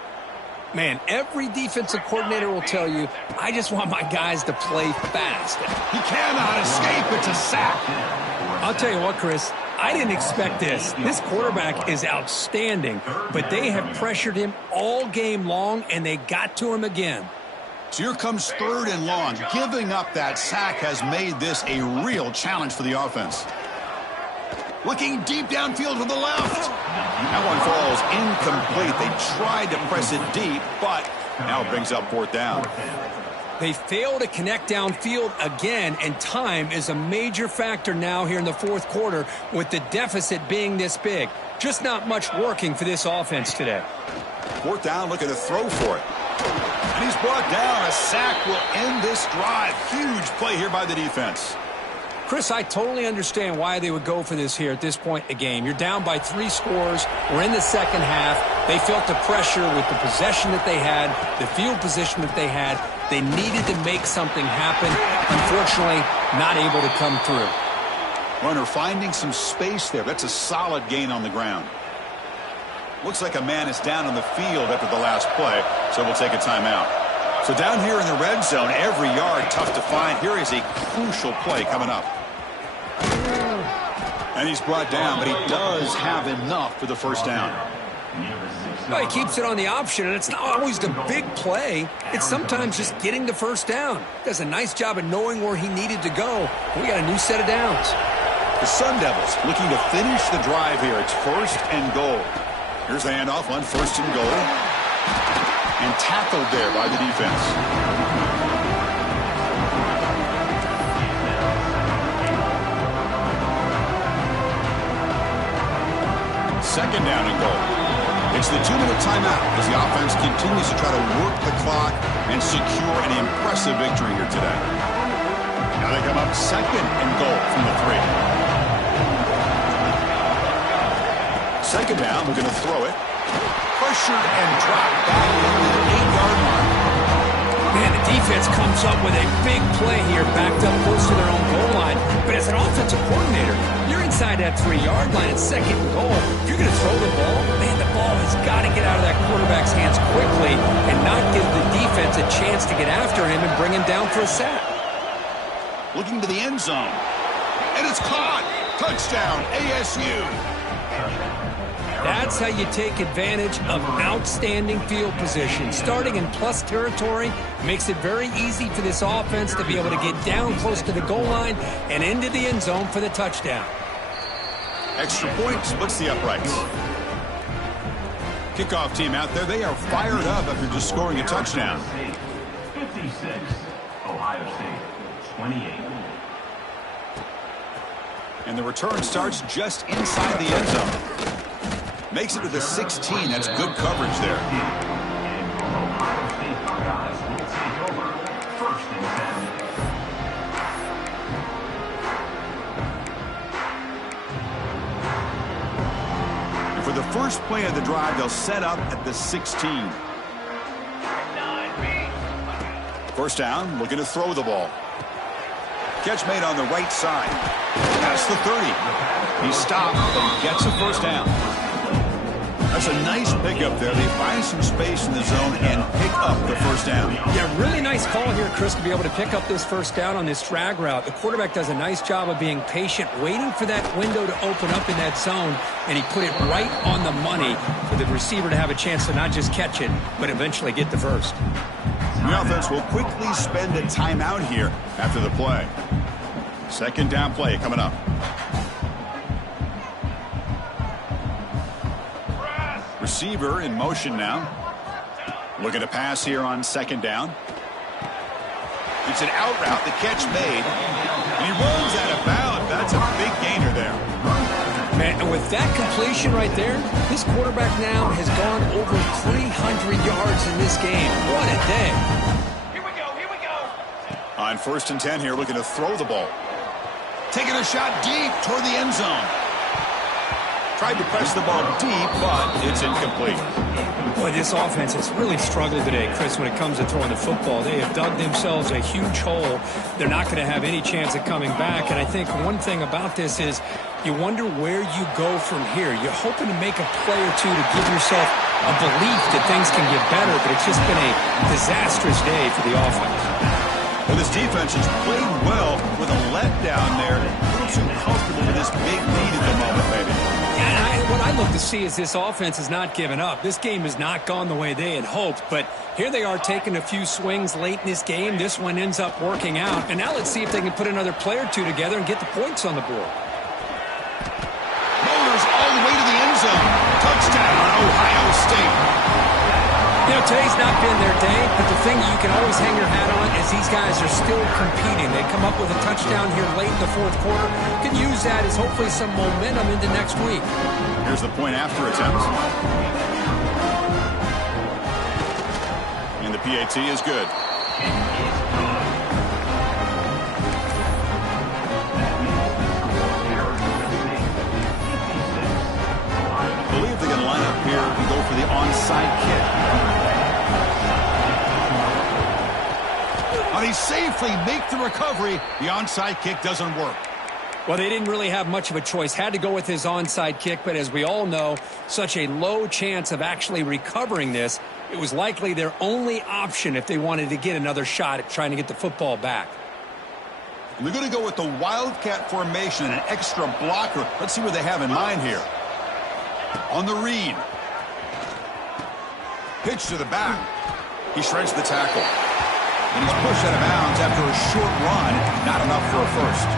Man, every defensive coordinator will tell you, I just want my guys to play fast. He cannot escape. It's a sack. I'll tell you what, Chris, I didn't expect this. This quarterback is outstanding, but they have pressured him all game long, and they got to him again. So here comes third and long. Giving up that sack has made this a real challenge for the offense. Looking deep downfield to the left. That one falls incomplete. They tried to press it deep, but now it brings up fourth down. They fail to connect downfield again, and time is a major factor now here in the fourth quarter with the deficit being this big. Just not much working for this offense today. Fourth down, looking to throw for it. And he's brought down. A sack will end this drive. Huge play here by the defense. Chris, I totally understand why they would go for this here at this point in the game. You're down by 3 scores. We're in the second half. They felt the pressure with the possession that they had, the field position that they had. They needed to make something happen. Unfortunately, not able to come through. Runner finding some space there. That's a solid gain on the ground. Looks like a man is down on the field after the last play, so we'll take a timeout. So down here in the red zone, every yard tough to find. Here is a crucial play coming up. And he's brought down, but he does have enough for the first down. Well, he keeps it on the option, and it's not always the big play. It's sometimes just getting the first down. Does a nice job of knowing where he needed to go. We got a new set of downs. The Sun Devils looking to finish the drive here. It's 1st and goal. Here's the handoff on 1st and goal. And tackled there by the defense. Second down and goal. It's the 2-minute timeout as the offense continues to try to work the clock and secure an impressive victory here today. Now they come up 2nd and goal from the 3. Second down, we're going to throw it. Pressured and dropped back into the 8-yard line. Man, the defense comes up with a big play here, backed up close to their own goal line. But as an offensive coordinator, you're inside that 3-yard line at 2nd and goal. If you're going to throw the ball, man, the ball has got to get out of that quarterback's hands quickly and not give the defense a chance to get after him and bring him down for a sack. Looking to the end zone. And it's caught. Touchdown, ASU. That's how you take advantage of outstanding field position. Starting in plus territory makes it very easy for this offense to be able to get down close to the goal line and into the end zone for the touchdown. Extra point splits the uprights. Kickoff team out there. They are fired up after just scoring a touchdown. 56, Ohio State, 28. And the return starts just inside the end zone. Makes it to the 16. That's good coverage there. Ohio State Buckeyes will take over 1st and 10. And for the first play of the drive, they'll set up at the 16. First down, looking to throw the ball. Catch made on the right side. That's the 30. He stopped, but he gets a first down. That's a nice pickup there. They find some space in the zone and pick up the first down. Yeah, really nice call here, Chris, to be able to pick up this first down on this drag route. The quarterback does a nice job of being patient, waiting for that window to open up in that zone, and he put it right on the money for the receiver to have a chance to not just catch it, but eventually get the first. The offense will quickly spend a timeout here after the play. Second down play coming up. Receiver in motion now. Looking to pass here on second down. It's an out route. The catch made. And he runs out of bounds. That's a big gainer there. Man, and with that completion right there, this quarterback now has gone over 300 yards in this game. What a day. Here we go, here we go. On 1st and 10 here, looking to throw the ball. Taking a shot deep toward the end zone. Tried to press the ball deep, but it's incomplete. Boy, this offense has really struggled today, Chris, when it comes to throwing the football. They have dug themselves a huge hole. They're not going to have any chance of coming back. And I think one thing about this is you wonder where you go from here. You're hoping to make a play or two to give yourself a belief that things can get better, but it's just been a disastrous day for the offense. Well, this defense has played well with a letdown there. A little too comfortable with this big lead at the moment, maybe. What I look to see is this offense has not given up. This game has not gone the way they had hoped, but here they are taking a few swings late in this game. This one ends up working out, and now let's see if they can put another play or two together and get the points on the board. Motors all the way to the end zone. Touchdown, Ohio State. You know, today's not been their day, but the thing you can always hang your hat on is these guys are still competing. They come up with a touchdown here late in the 4th quarter. Can use that as hopefully some momentum into next week. Here's the point after attempt. And the PAT is good. I believe they're going to line up here and go for the onside kick. They safely make the recovery. The onside kick doesn't work. Well, they didn't really have much of a choice. Had to go with his onside kick, but as we all know, such a low chance of actually recovering this. It was likely their only option if they wanted to get another shot at trying to get the football back. They're going to go with the Wildcat formation and an extra blocker. Let's see what they have in mind here. On the read. Pitch to the back. He shreds the tackle. And he's pushed out of bounds after a short run. Not enough for a first.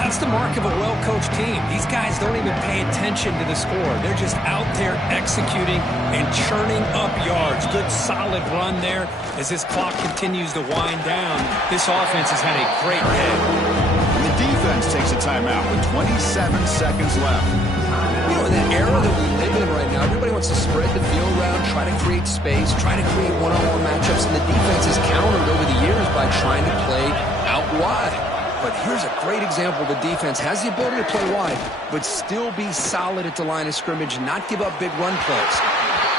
That's the mark of a well-coached team. These guys don't even pay attention to the score. They're just out there executing and churning up yards. Good, solid run there as this clock continues to wind down. This offense has had a great day. And the defense takes a timeout with 27 seconds left. You know, in that era that we live in right now, everybody wants to spread the field around, try to create space, try to create one-on-one matchups, and the defense has countered over the years by trying to play out wide. But here's a great example. The defense has the ability to play wide, but still be solid at the line of scrimmage, not give up big run plays.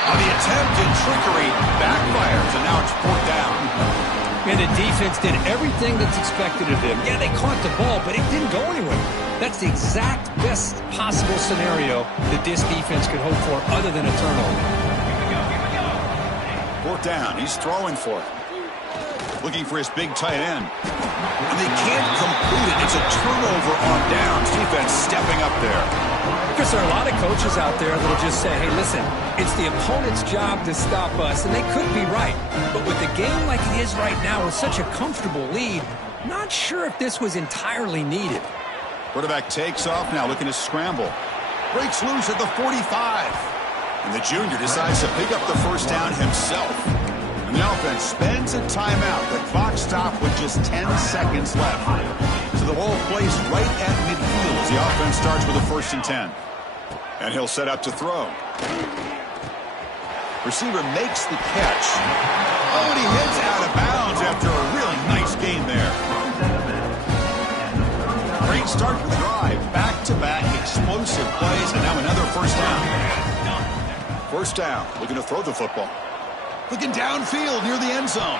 On the attempt and trickery, backfires, and now it's 4th down. And the defense did everything that's expected of them. Yeah, they caught the ball, but it didn't go anywhere. That's the exact best possible scenario that this defense could hope for other than a turnover. 4th down. He's throwing for it. Looking for his big tight end. And they can't complete it. It's a turnover on downs. Defense stepping up there. Because there are a lot of coaches out there that will just say, hey, listen, it's the opponent's job to stop us. And they could be right. But with the game like it is right now with such a comfortable lead, not sure if this was entirely needed. Quarterback takes off now, looking to scramble. Breaks loose at the 45. And the junior decides to pick up the first down himself. And the offense spends a timeout. The clock stopped with just 10 seconds left. So the ball placed right at midfield as the offense starts with a 1st and 10. And he'll set up to throw. Receiver makes the catch. Oh, and he heads out of bounds after a really nice game there. Great start to the drive. Back-to-back explosive plays, and now another 1st down. 1st down, looking to throw the football. Looking downfield near the end zone.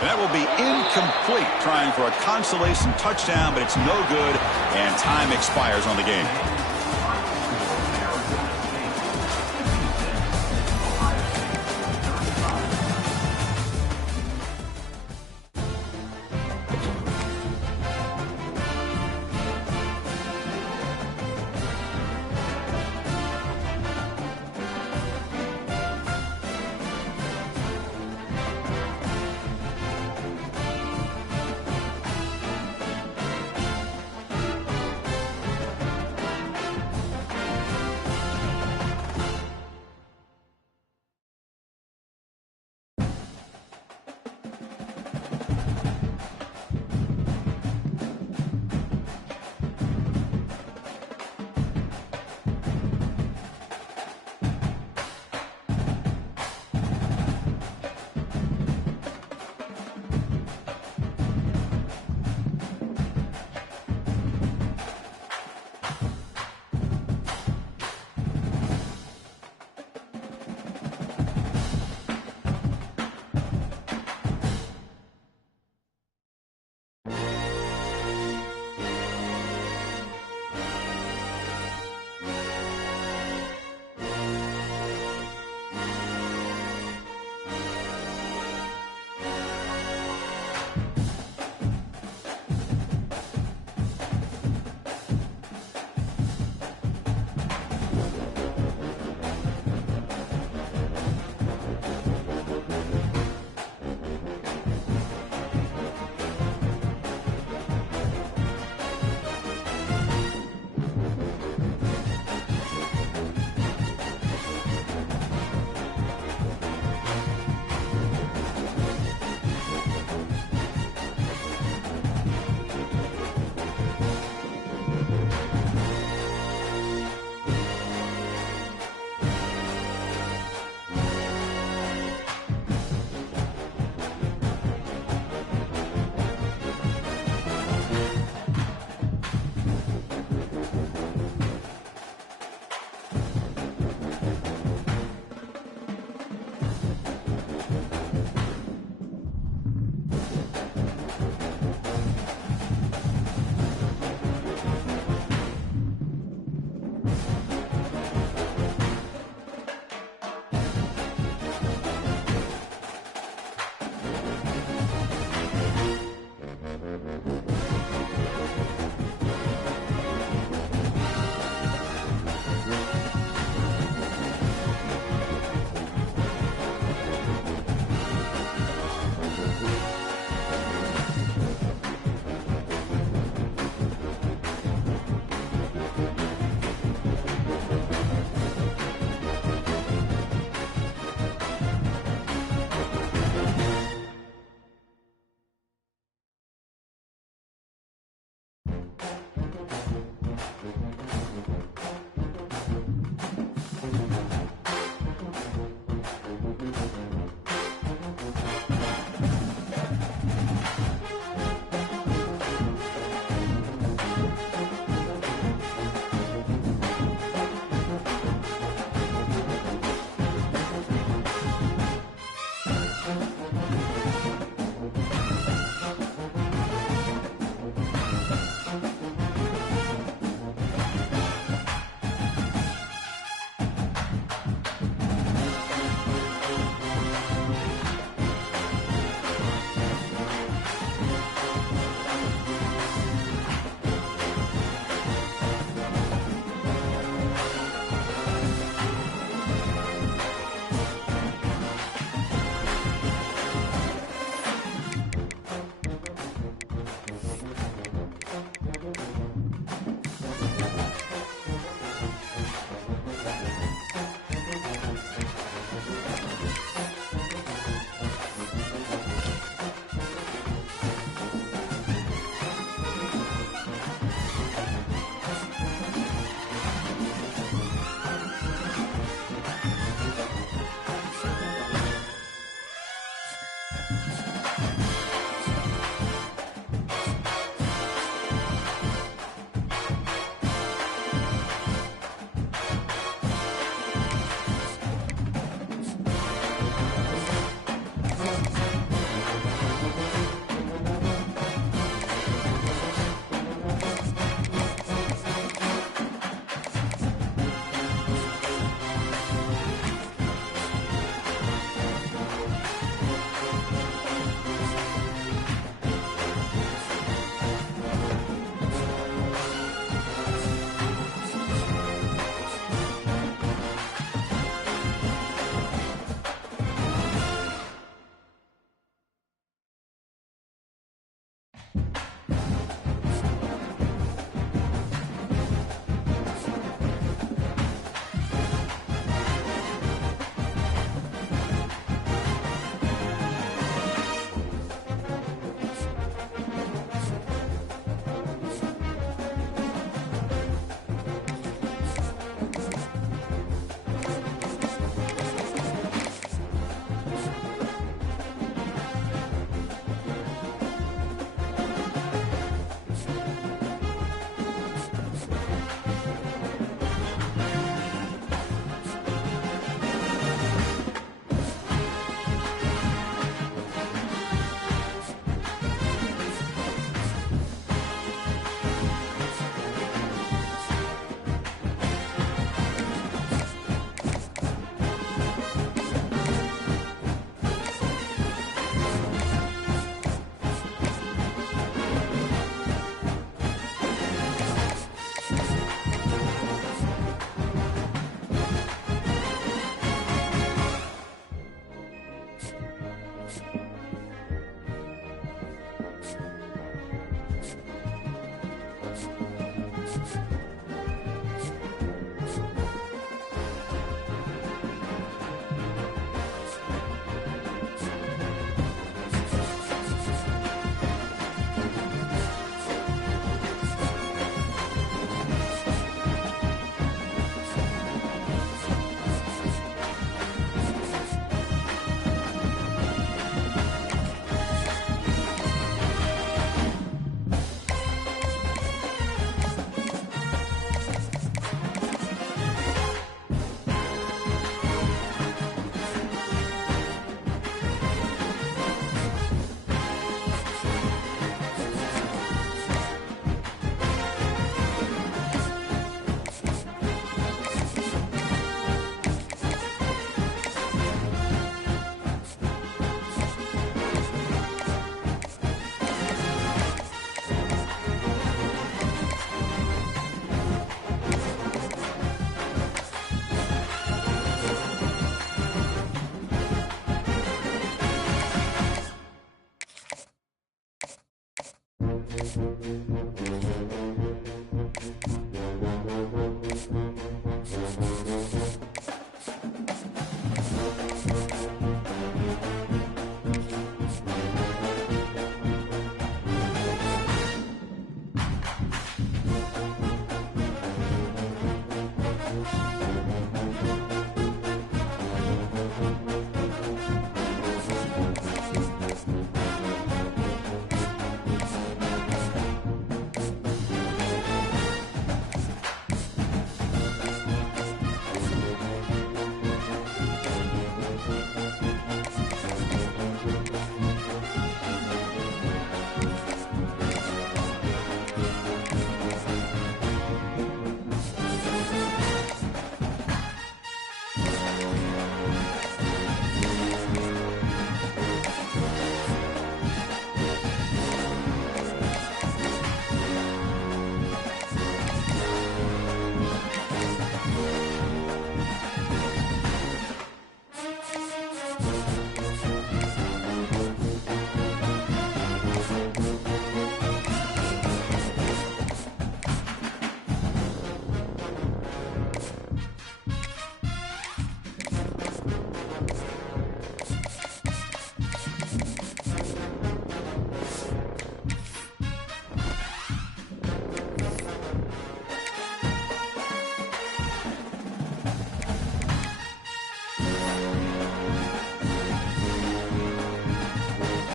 And that will be incomplete, trying for a consolation touchdown, but it's no good, and time expires on the game.